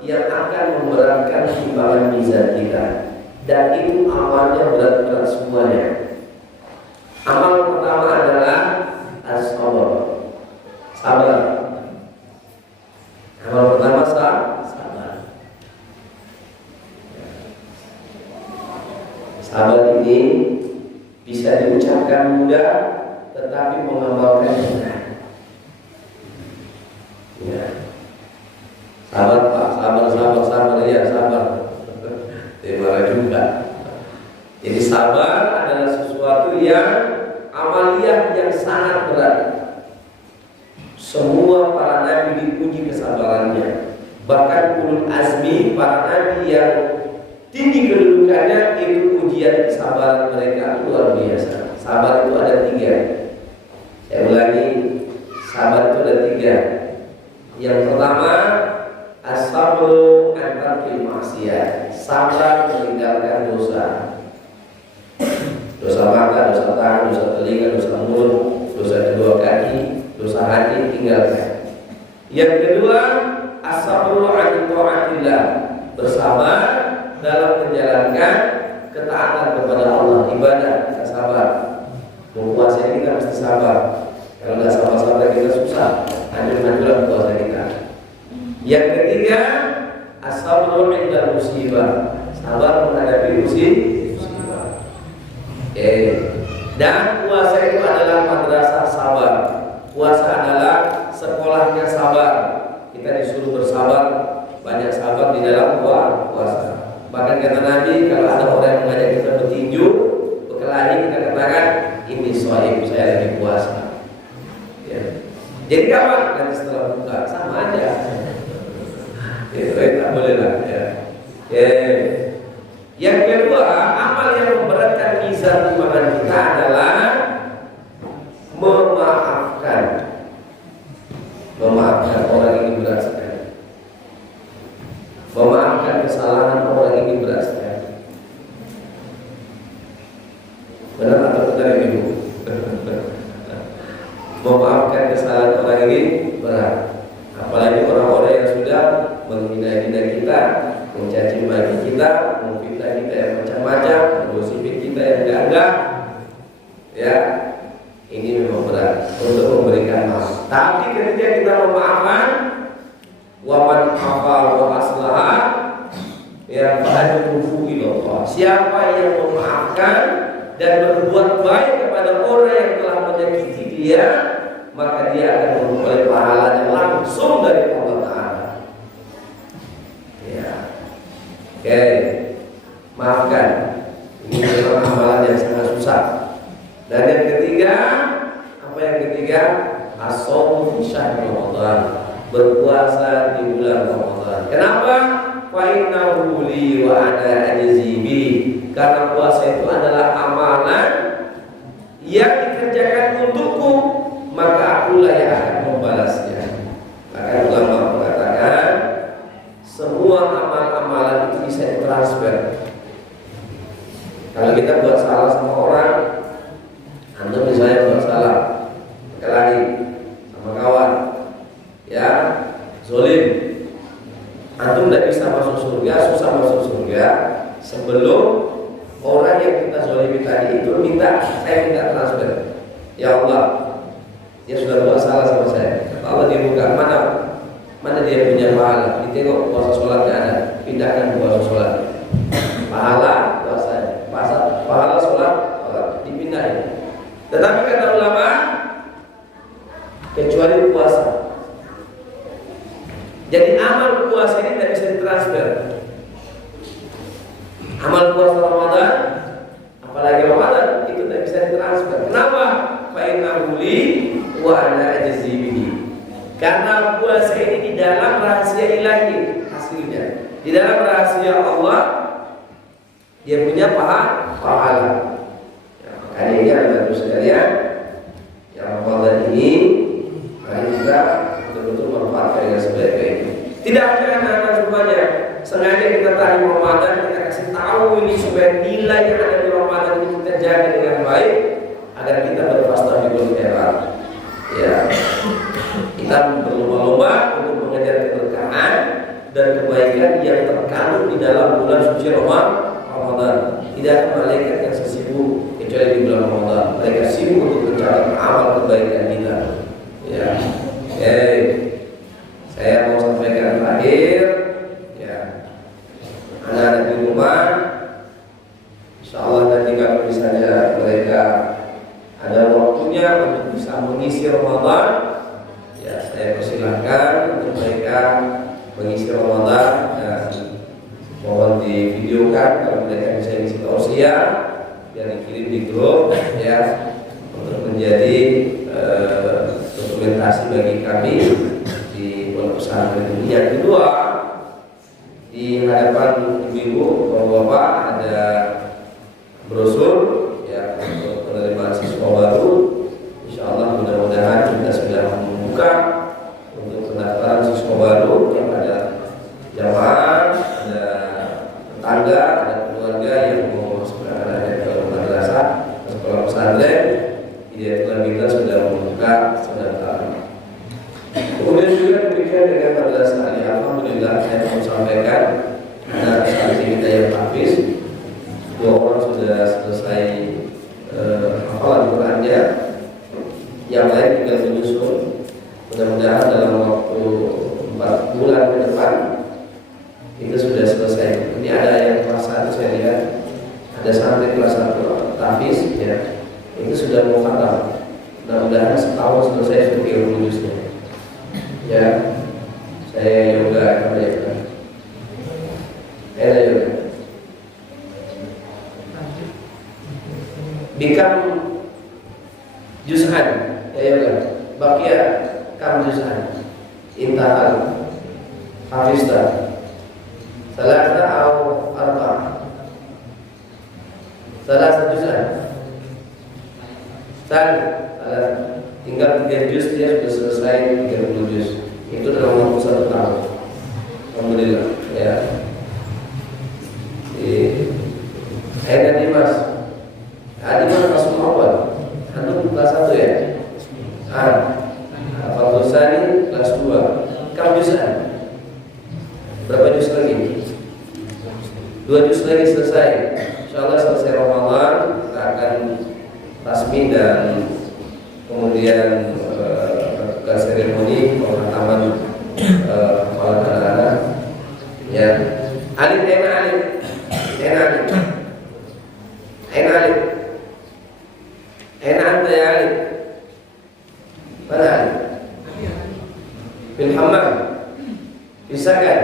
yang akan memberatkan timbangan mizan kita, dan itu amalnya berat-berat semuanya. Amal pertama adalah as-sabar, sabar. Amal pertama sabar. Sabar ini bisa diucapkan mudah, tetapi mengamalkan benar. Ya. Sabar Pak, sabar ya, sabar. Marah juga. Jadi sabar adalah sesuatu yang amaliyah yang sangat berat. Semua para nabi dipuji kesabarannya. Bahkan ulul azmi, para nabi yang tinggi kedudukannya, itu ujian kesabaran mereka luar biasa. Sabar itu ada 3. Saya ulangi, sabar itu ada 3. Yang pertama, as-sabru an tarkil maksiat, sabar meninggalkan dosa. Dosa mata, dosa tangan, dosa telinga, dosa mulut, dosa kedua kaki, dosa hati, tinggalkan. Yang kedua, as-sabru an ta'atillah, bersabar dalam menjalankan ketaatan kepada Allah, ibadah. Kita sabar. Puasa kita mesti sabar. Kalau nggak sabar-sabar kita susah, hancur-hancuran puasa kita. Yang ketiga, as-sabru 'inda musibah, sabar menghadapi musibah. Dan puasa itu adalah madrasah sabar. Puasa adalah sekolahnya sabar. Kita disuruh bersabar, banyak sabar di dalam puasa. Bahkan kata Nabi, kalau ada orang yang mengajak kita bertinju, berkelahi, kita katakan, ini shaim, saya lagi puasa. Ya. Jadi kawan, nanti setelah buka sama aja. Itu tak boleh lah. Ya. Yang kedua, amal yang memberatkan mizan timbangan kita adalah memaafkan. Memaafkan orang yang berat sekali. Memaafkan kesalahan orang ini berat sekali. Benar atau benar ibu? Memaafkan kesalahan orang ini berat. Apalagi orang-orang yang sudah menghina-hina kita, mencaci maki kita, memfitnah kita yang macam-macam, menggosipi kita yang enggak. Ya, ini memang berat untuk memberikan maaf. Tapi ketika kita memaafkan, waman afal wa aslaha, ya fa'aduhu ilallah. Siapa yang memaafkan dan berbuat baik kepada orang yang telah menyakiti dia, maka dia akan memperoleh pahalanya langsung dari Allah Ta'ala. Ya. Oke. Maafkan. Ini memang amalan yang sangat susah. Dan yang ketiga, apa yang ketiga? As-shawmu fi syahr Ramadan, berpuasa di bulan Ramadan. Kenapa? Fa innahu li wa ana ajzi bi. Karena puasa itu adalah amalan yang dikerjakan untukku, maka akulah yang akan membalasnya. Maka ulama mengatakan semua amal-amalan itu bisa ditransfer. Kalau kita buat salah sama orang, antum misalnya buat salah, berkelahi sama kawan, ya, zolim, antum tidak bisa masuk surga, susah masuk surga sebelum orang yang kita zolimi tadi itu saya minta transfer. Ya Allah, dia sudah buat salah sama saya. Kata Allah, dia buka, mana dia punya pahala? Ditengok puasa sholatnya ada, pindahkan puasa sholat. Pahala puasa, pahala sholat dipindahin. Tetapi kata ulama, kecuali puasa. Jadi amal puasa ini tidak bisa ditransfer. Amal puasa Ramadan, apalagi Ramadan, itu tidak bisa ditransfer. Kenapa? Fa innahu li wa ana ajzi bihi. Karena puasa ini di dalam rahasia ilahi hasilnya. Di dalam rahasia Allah, dia punya pahala. Ya, makanya ini adalah sekalian, yang Ramadan ini mari kita betul-betul manfaatkan dengan sebaik-baiknya. Tidak hanya anak-anak semuanya, sengaja kita tahu Ramadan, kita kasih tahu ini supaya nilai yang ada di Ramadan ini kita jaga dengan baik agar kita berfastabiqul khairat. Ya, kita berlomba-lomba untuk mengejar keberkahan di dalam bulan suci Ramadan. Tidak ada malaikat yang sesibuk kecuali di bulan Ramadan. Mereka sibuk untuk mencatat amal kebaikan kita. Ya, saya mau sampaikan terakhir, ya, anak-anak di rumah, insya Allah nanti kalau misalnya mereka ada waktunya untuk bisa mengisi Ramadan, ya saya persilahkan untuk mereka mengisi Ramadan. Dan mohon divideokan kalau mereka bisa ngisi tausiah, biar dikirim di grup, ya, untuk menjadi dokumentasi bagi kami di pondok pesantren ini. Yang kedua, di hadapan ibu-ibu, bapak-bapak, ada brosur, ya, untuk penerimaan siswa baru. Insya Allah mudah-mudahan kita sudah membuka untuk pendaftaran siswa baru yang ada jamaah, ada tetangga, ada keluarga yang mau masuk ke madrasah, ke sekolah pesantren. Hidayatullah kita sudah membuka pendaftaran. Kemudian juga demikian dengan madrasah ini. Alhamdulillah saya mau sampaikan anak santri kita yang hafiz, 2 orang sudah selesai hafalan Qurannya, yang lain tinggal menyusun. Mudah-mudahan dalam waktu 4 bulan ke depan itu sudah selesai. Ini ada yang kelas 1 saya lihat, ada santri kelas 1 tahfiz, ya, itu sudah mau khatam. Mudah-mudahan setahun selesai sebagai lulusnya. Ya, saya yoga apa ya? Saya yoga. Bikam juz'an, ya yoga. Bakia kam juz'an. Intahal hafizta. Salasa atau arba. Salasa juz'an. Tinggal 3 juz dia sudah selesai 30 juz. Itu dalam waktu 1 tahun. Alhamdulillah, ya. Ayat Dimas. Dimas masuk awal. Antum kelas 1 ya? Fadlul Sani kelas 2. Kam juzan? Berapa juz lagi? 2 juz lagi selesai. Insyaallah selesai Ramadan kita akan tasmi dan kemudian ke seremoni penghataman kepala anak-anak. Ya, alif ena alif, ena alif, ena alif, ena anta ya alif, mana alif? Fil hammam, bisa kan?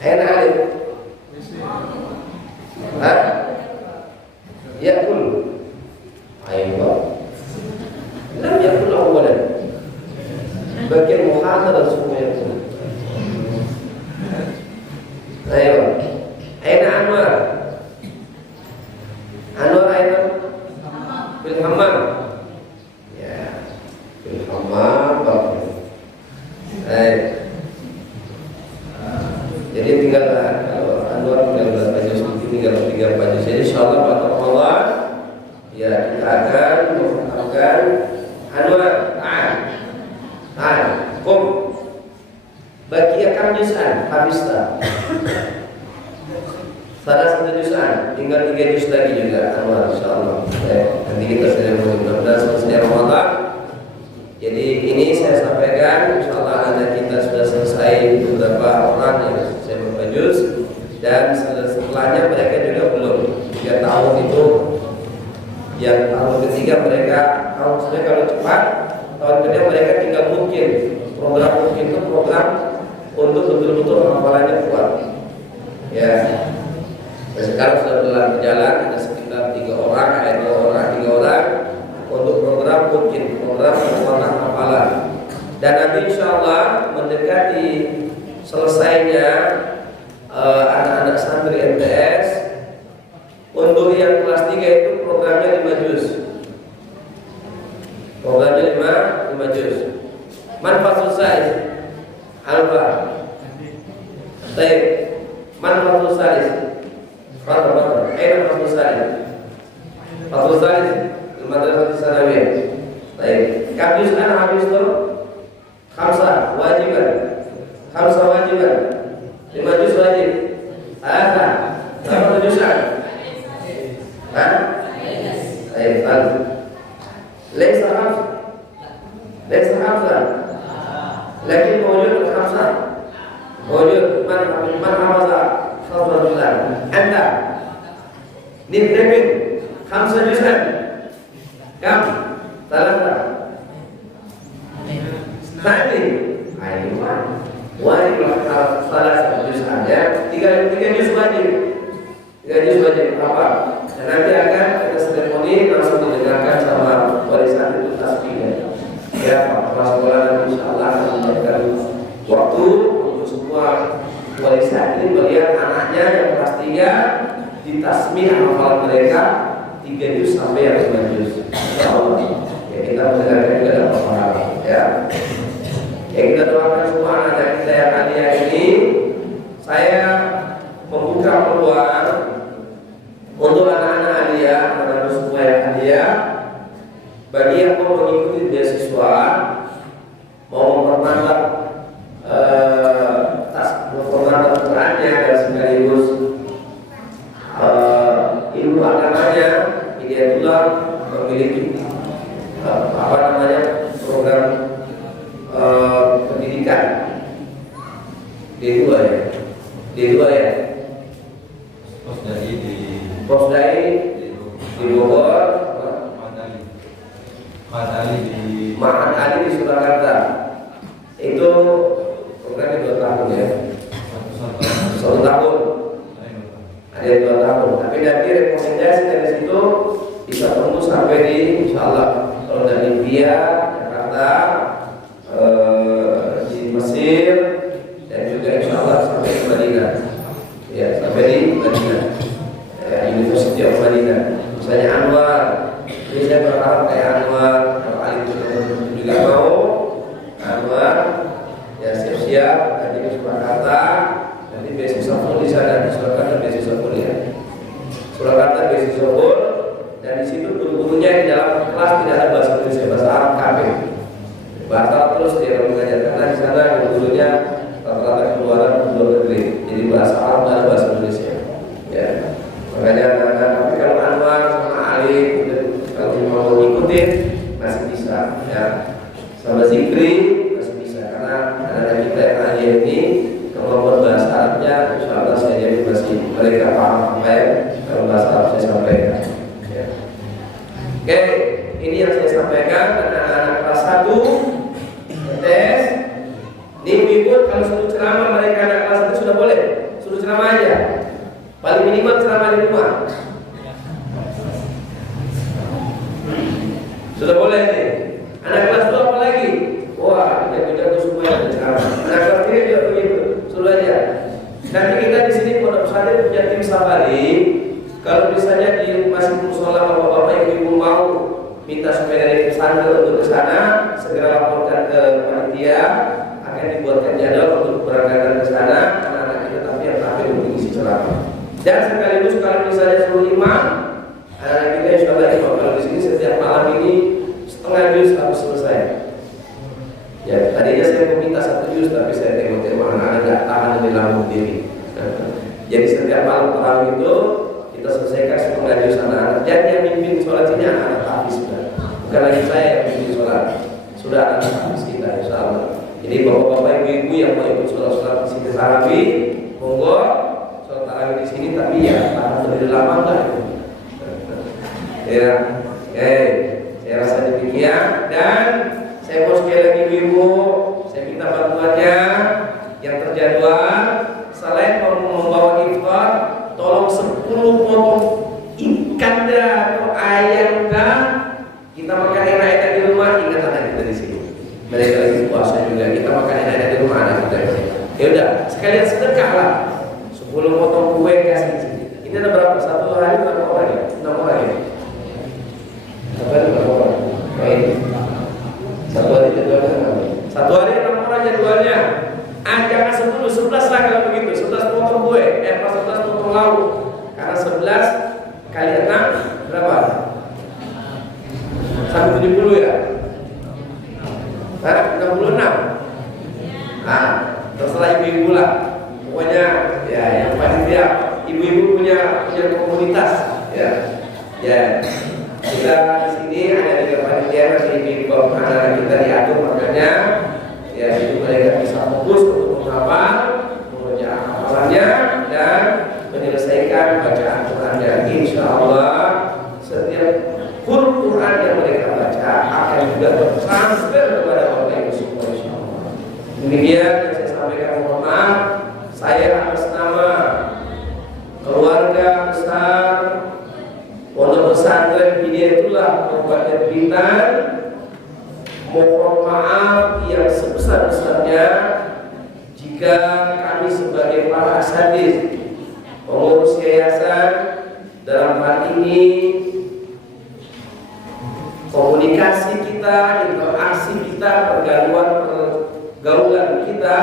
Ena alif, yakul. Ayo, lam yakul awalan. Bagian muhadarah semua yakul. Ayo, aina Anwar. Anwar aina fil hammam. Ya, fil hammam. Jadi tinggal kalau Anwar tinggal berapa juz, tinggal 3-4 juz. Jadi insyaallah pada Ramadan, ya, kita akan mengatakan Anwar, kum bagia kam juz'an habista. Salah 1 juz'an, tinggal 3 juz lagi juga Anwar insyaallah. Nanti kita sedang mudah-mudahan selesai Ramadan. Jadi ini saya sampaikan, insyaallah anak kita sudah selesai beberapa orang yang selesai beberapa juz, dan setelahnya mereka juga belum. 3 tahun itu, yang tahun ketiga mereka, sebenarnya kalau cepat tahun kedua mereka tinggal mungkin itu program untuk betul-betul hafalannya kuat. Ya, dan sekarang sudah berjalan ada sekitar 3 orang, ada 2 orang, 3 orang untuk program penguatan hafalan. Dan nanti insyaallah mendekati selesainya anak-anak santri MTS, untuk yang kelas 3 itu programnya 5 juz. Programnya 5 juz. Manfaat salis alfa. Baik. Manfaat salis. Fadhil. Aina manfaat salis. Manfaat salis madrasah sanawiyah. Baik. Kam juz ana habis tu? Khamsa wajiban. Lagi mawujud khamsah. Mawujud man hafaza khamsah juz'an. Anda nitbin khamsah juz'an. Kam? Talata. Tadi. Ayuan. Wajib salah juz'an ya. Tiga juz wajib. 3 juz wajib apa? Dan nanti akan kita seremoni langsung didengarkan sama warisan itu tasbih ya. Pak sekolah insyaallah akan memberikan waktu untuk semua warisan ini melihat anaknya yang kelas 3 ditasbih hafalan mereka 3 juz sampai yang 5 juz. Insyaallah ya, kita mendengarkan juga dapat pahala ya. Ya, kita doakan semua anak kita yang aliyah ini. Saya membuka peluang untuk anak-anak aliyah, anak-anak semua yang aliyah, bagi yang mau mengikuti beasiswa, mau mempermantap perannya dan sekaligus ilmu agamanya, ini adalah memiliki program pendidikan D2 ya. Posdai di Bogor, Mahat Ali di Surakarta. Itu programnya 2 tahun ya. 1 tahun. Ada 2 tahun. Tapi nanti rekomendasi dari situ bisa tunggu sampai di insyaallah kalau dari India, Jakarta, di Mesir dan juga insyaallah sampai ke Madinah. Ya, sampai di Madinah. University of Madinah. Misalnya Anwar, ini saya berharap kayak Anwar, kalau Ali juga mau Anwar, ya siap-siap nanti ke Surakarta, nanti beasiswa full di sana. Di Surakarta beasiswa full ya. Surakarta beasiswa full, dan di situ guru-gurunya di dalam kelas tidak ada bahasa Indonesia, bahasa Arab kabeh. Bahasa Arab terus dia mengajar karena di sana guru-gurunya rata-rata keluaran luar negeri, jadi bahasa Arab dan bahasa Indonesia. Ya. Makanya tapi kalau Anwar sama Ali kalau mau ngikutin masih bisa ya, sama Zikri masih bisa karena anak-anak kita yang Ali ini kemampuan bahasa Arabnya insyaallah saya jadi masih mereka paham apa ya kalau bahasa Arab saya sampaikan ya. Oke, ini yang saya sampaikan. Anak-anak kelas 1 tes ini ibu kalau suruh ceramah mereka anak kelas 1 sudah boleh suruh ceramah aja. Paling minimal ceramah di rumah. Sudah boleh nih. Anak kelas 2 apa lagi? Wah, jago-jago semua yang ceramah. Anak kelas 3 juga begitu. Suruh aja. Nanti kita di sini pondok pesantren punya tim safari. Kalau misalnya di masih musola bapak-bapak ibu-ibu mau minta supaya dari pesantren untuk ke sana, segera laporkan ke panitia, akan dibuatkan jadwal untuk berangkat ke sana. Anak-anak kita tapi yang terakhir untuk mengisi ceramah. Dan sekaligus kalau misalnya suruh imam, kita insyaallah imam. Kalau di sini setiap malam ini setengah juz harus selesai. Ya, tadinya saya meminta 1 juz, tapi saya tengok-tengok anak-anak nggak tahan di lambung diri. Jadi setiap malam tarawih itu kita selesaikan setengah juz anak-anak. Dan yang mimpin sholat ini anak-anak tahfiz sudah. Bukan lagi saya yang mimpin sholat, sudah anak tahfiz kita insyaallah. Jadi bapak-bapak ibu-ibu yang mau ikut sholat di sini tarawih, monggo. Tarawih di sini tapi ya lebih lama enggak itu. Ya, saya rasa demikian dan saya mau sekali lagi ibu, saya minta bantuannya yang terjadwal selain membawa iftar, tolong 10 potong ikan atau ayam kita makan enak-enak di rumah. Ingat anak kita di sini. Mereka lagi puasa juga kita makan enak-enak di rumah anak kita. Ya udah, sekalian sedekah lah. 10 potong kue kasih sini. Ini ada berapa? 1 hari berapa orang ya? 6 orang ya? Satu hari berapa orang? Baik. 1 hari jadwalnya berapa? 1 hari 6 orang jadwalnya. Jangan 10, 11 lah kalau begitu. 11 potong kue, 11 potong lauk. Karena 11 kali 6 berapa? 170 ya? 66. Terserah ibu-ibu lah. Pokoknya ya yang panitia ibu-ibu punya komunitas ya. Kita di sini ada 3 panitia nanti ibu-ibu anak kita diatur makanya ya itu mereka bisa fokus untuk menghafal, mengerjakan hafalannya dan menyelesaikan bacaan Qurannya. Insya Allah setiap Quran yang mereka baca akan juga bertransfer kepada Bapak Ibu semua. Insya Allah. Demikian yang saya sampaikan. Mohon maaf, saya atas nama keluarga besar Pondok Pesantren Hidayatullah Kabupaten Bintan mohon maaf yang sebesar-besarnya jika kami sebagai para asatidz pengurus yayasan dalam hal ini komunikasi kita, interaksi kita, pergaulan kita,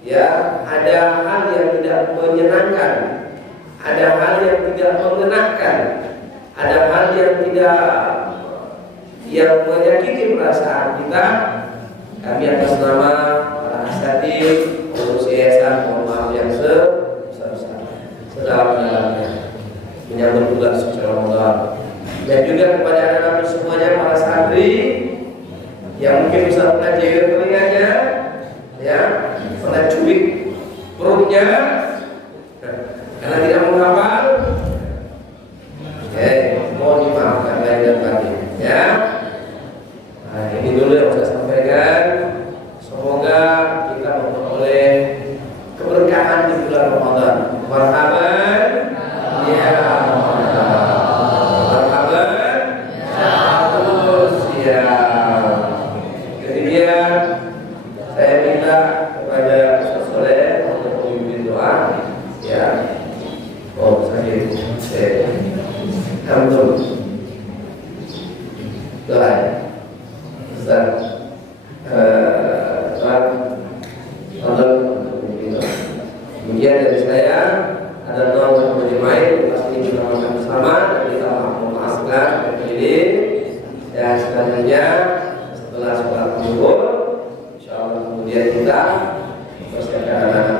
ya ada hal yang tidak menyenangkan, ada hal yang tidak mengenakkan, ada hal yang tidak yang menyakiti perasaan kita. Kami atas nama para asatidz pengurus yayasan mohon maaf yang sebesar-besarnya, sedalam-dalamnya menyambut bulan suci Ramadan. Dan juga kepada anak-anak semuanya, para santri yang mungkin bisa pernah jewer telinganya, ya, pernah cubit perutnya karena tidak menghafal, mohon dimaafkan lahir dan batin, ya. Nah, ini dulu yang saya sampaikan. Semoga kita memperoleh keberkahan di bulan Ramadan. Marhaban, ya. Saya minta kepada Ustaz Soleh untuk memimpin doa, ya. Oh, sakit. Kamu doa, Ustaz. Kemudian dari saya ada doa untuk berjemaah, pasti kita makan bersama dan kita memaafkan ini. Dan selanjutnya setelah sholat zuhur, insyaallah kemudian kita persiapkan anak-anak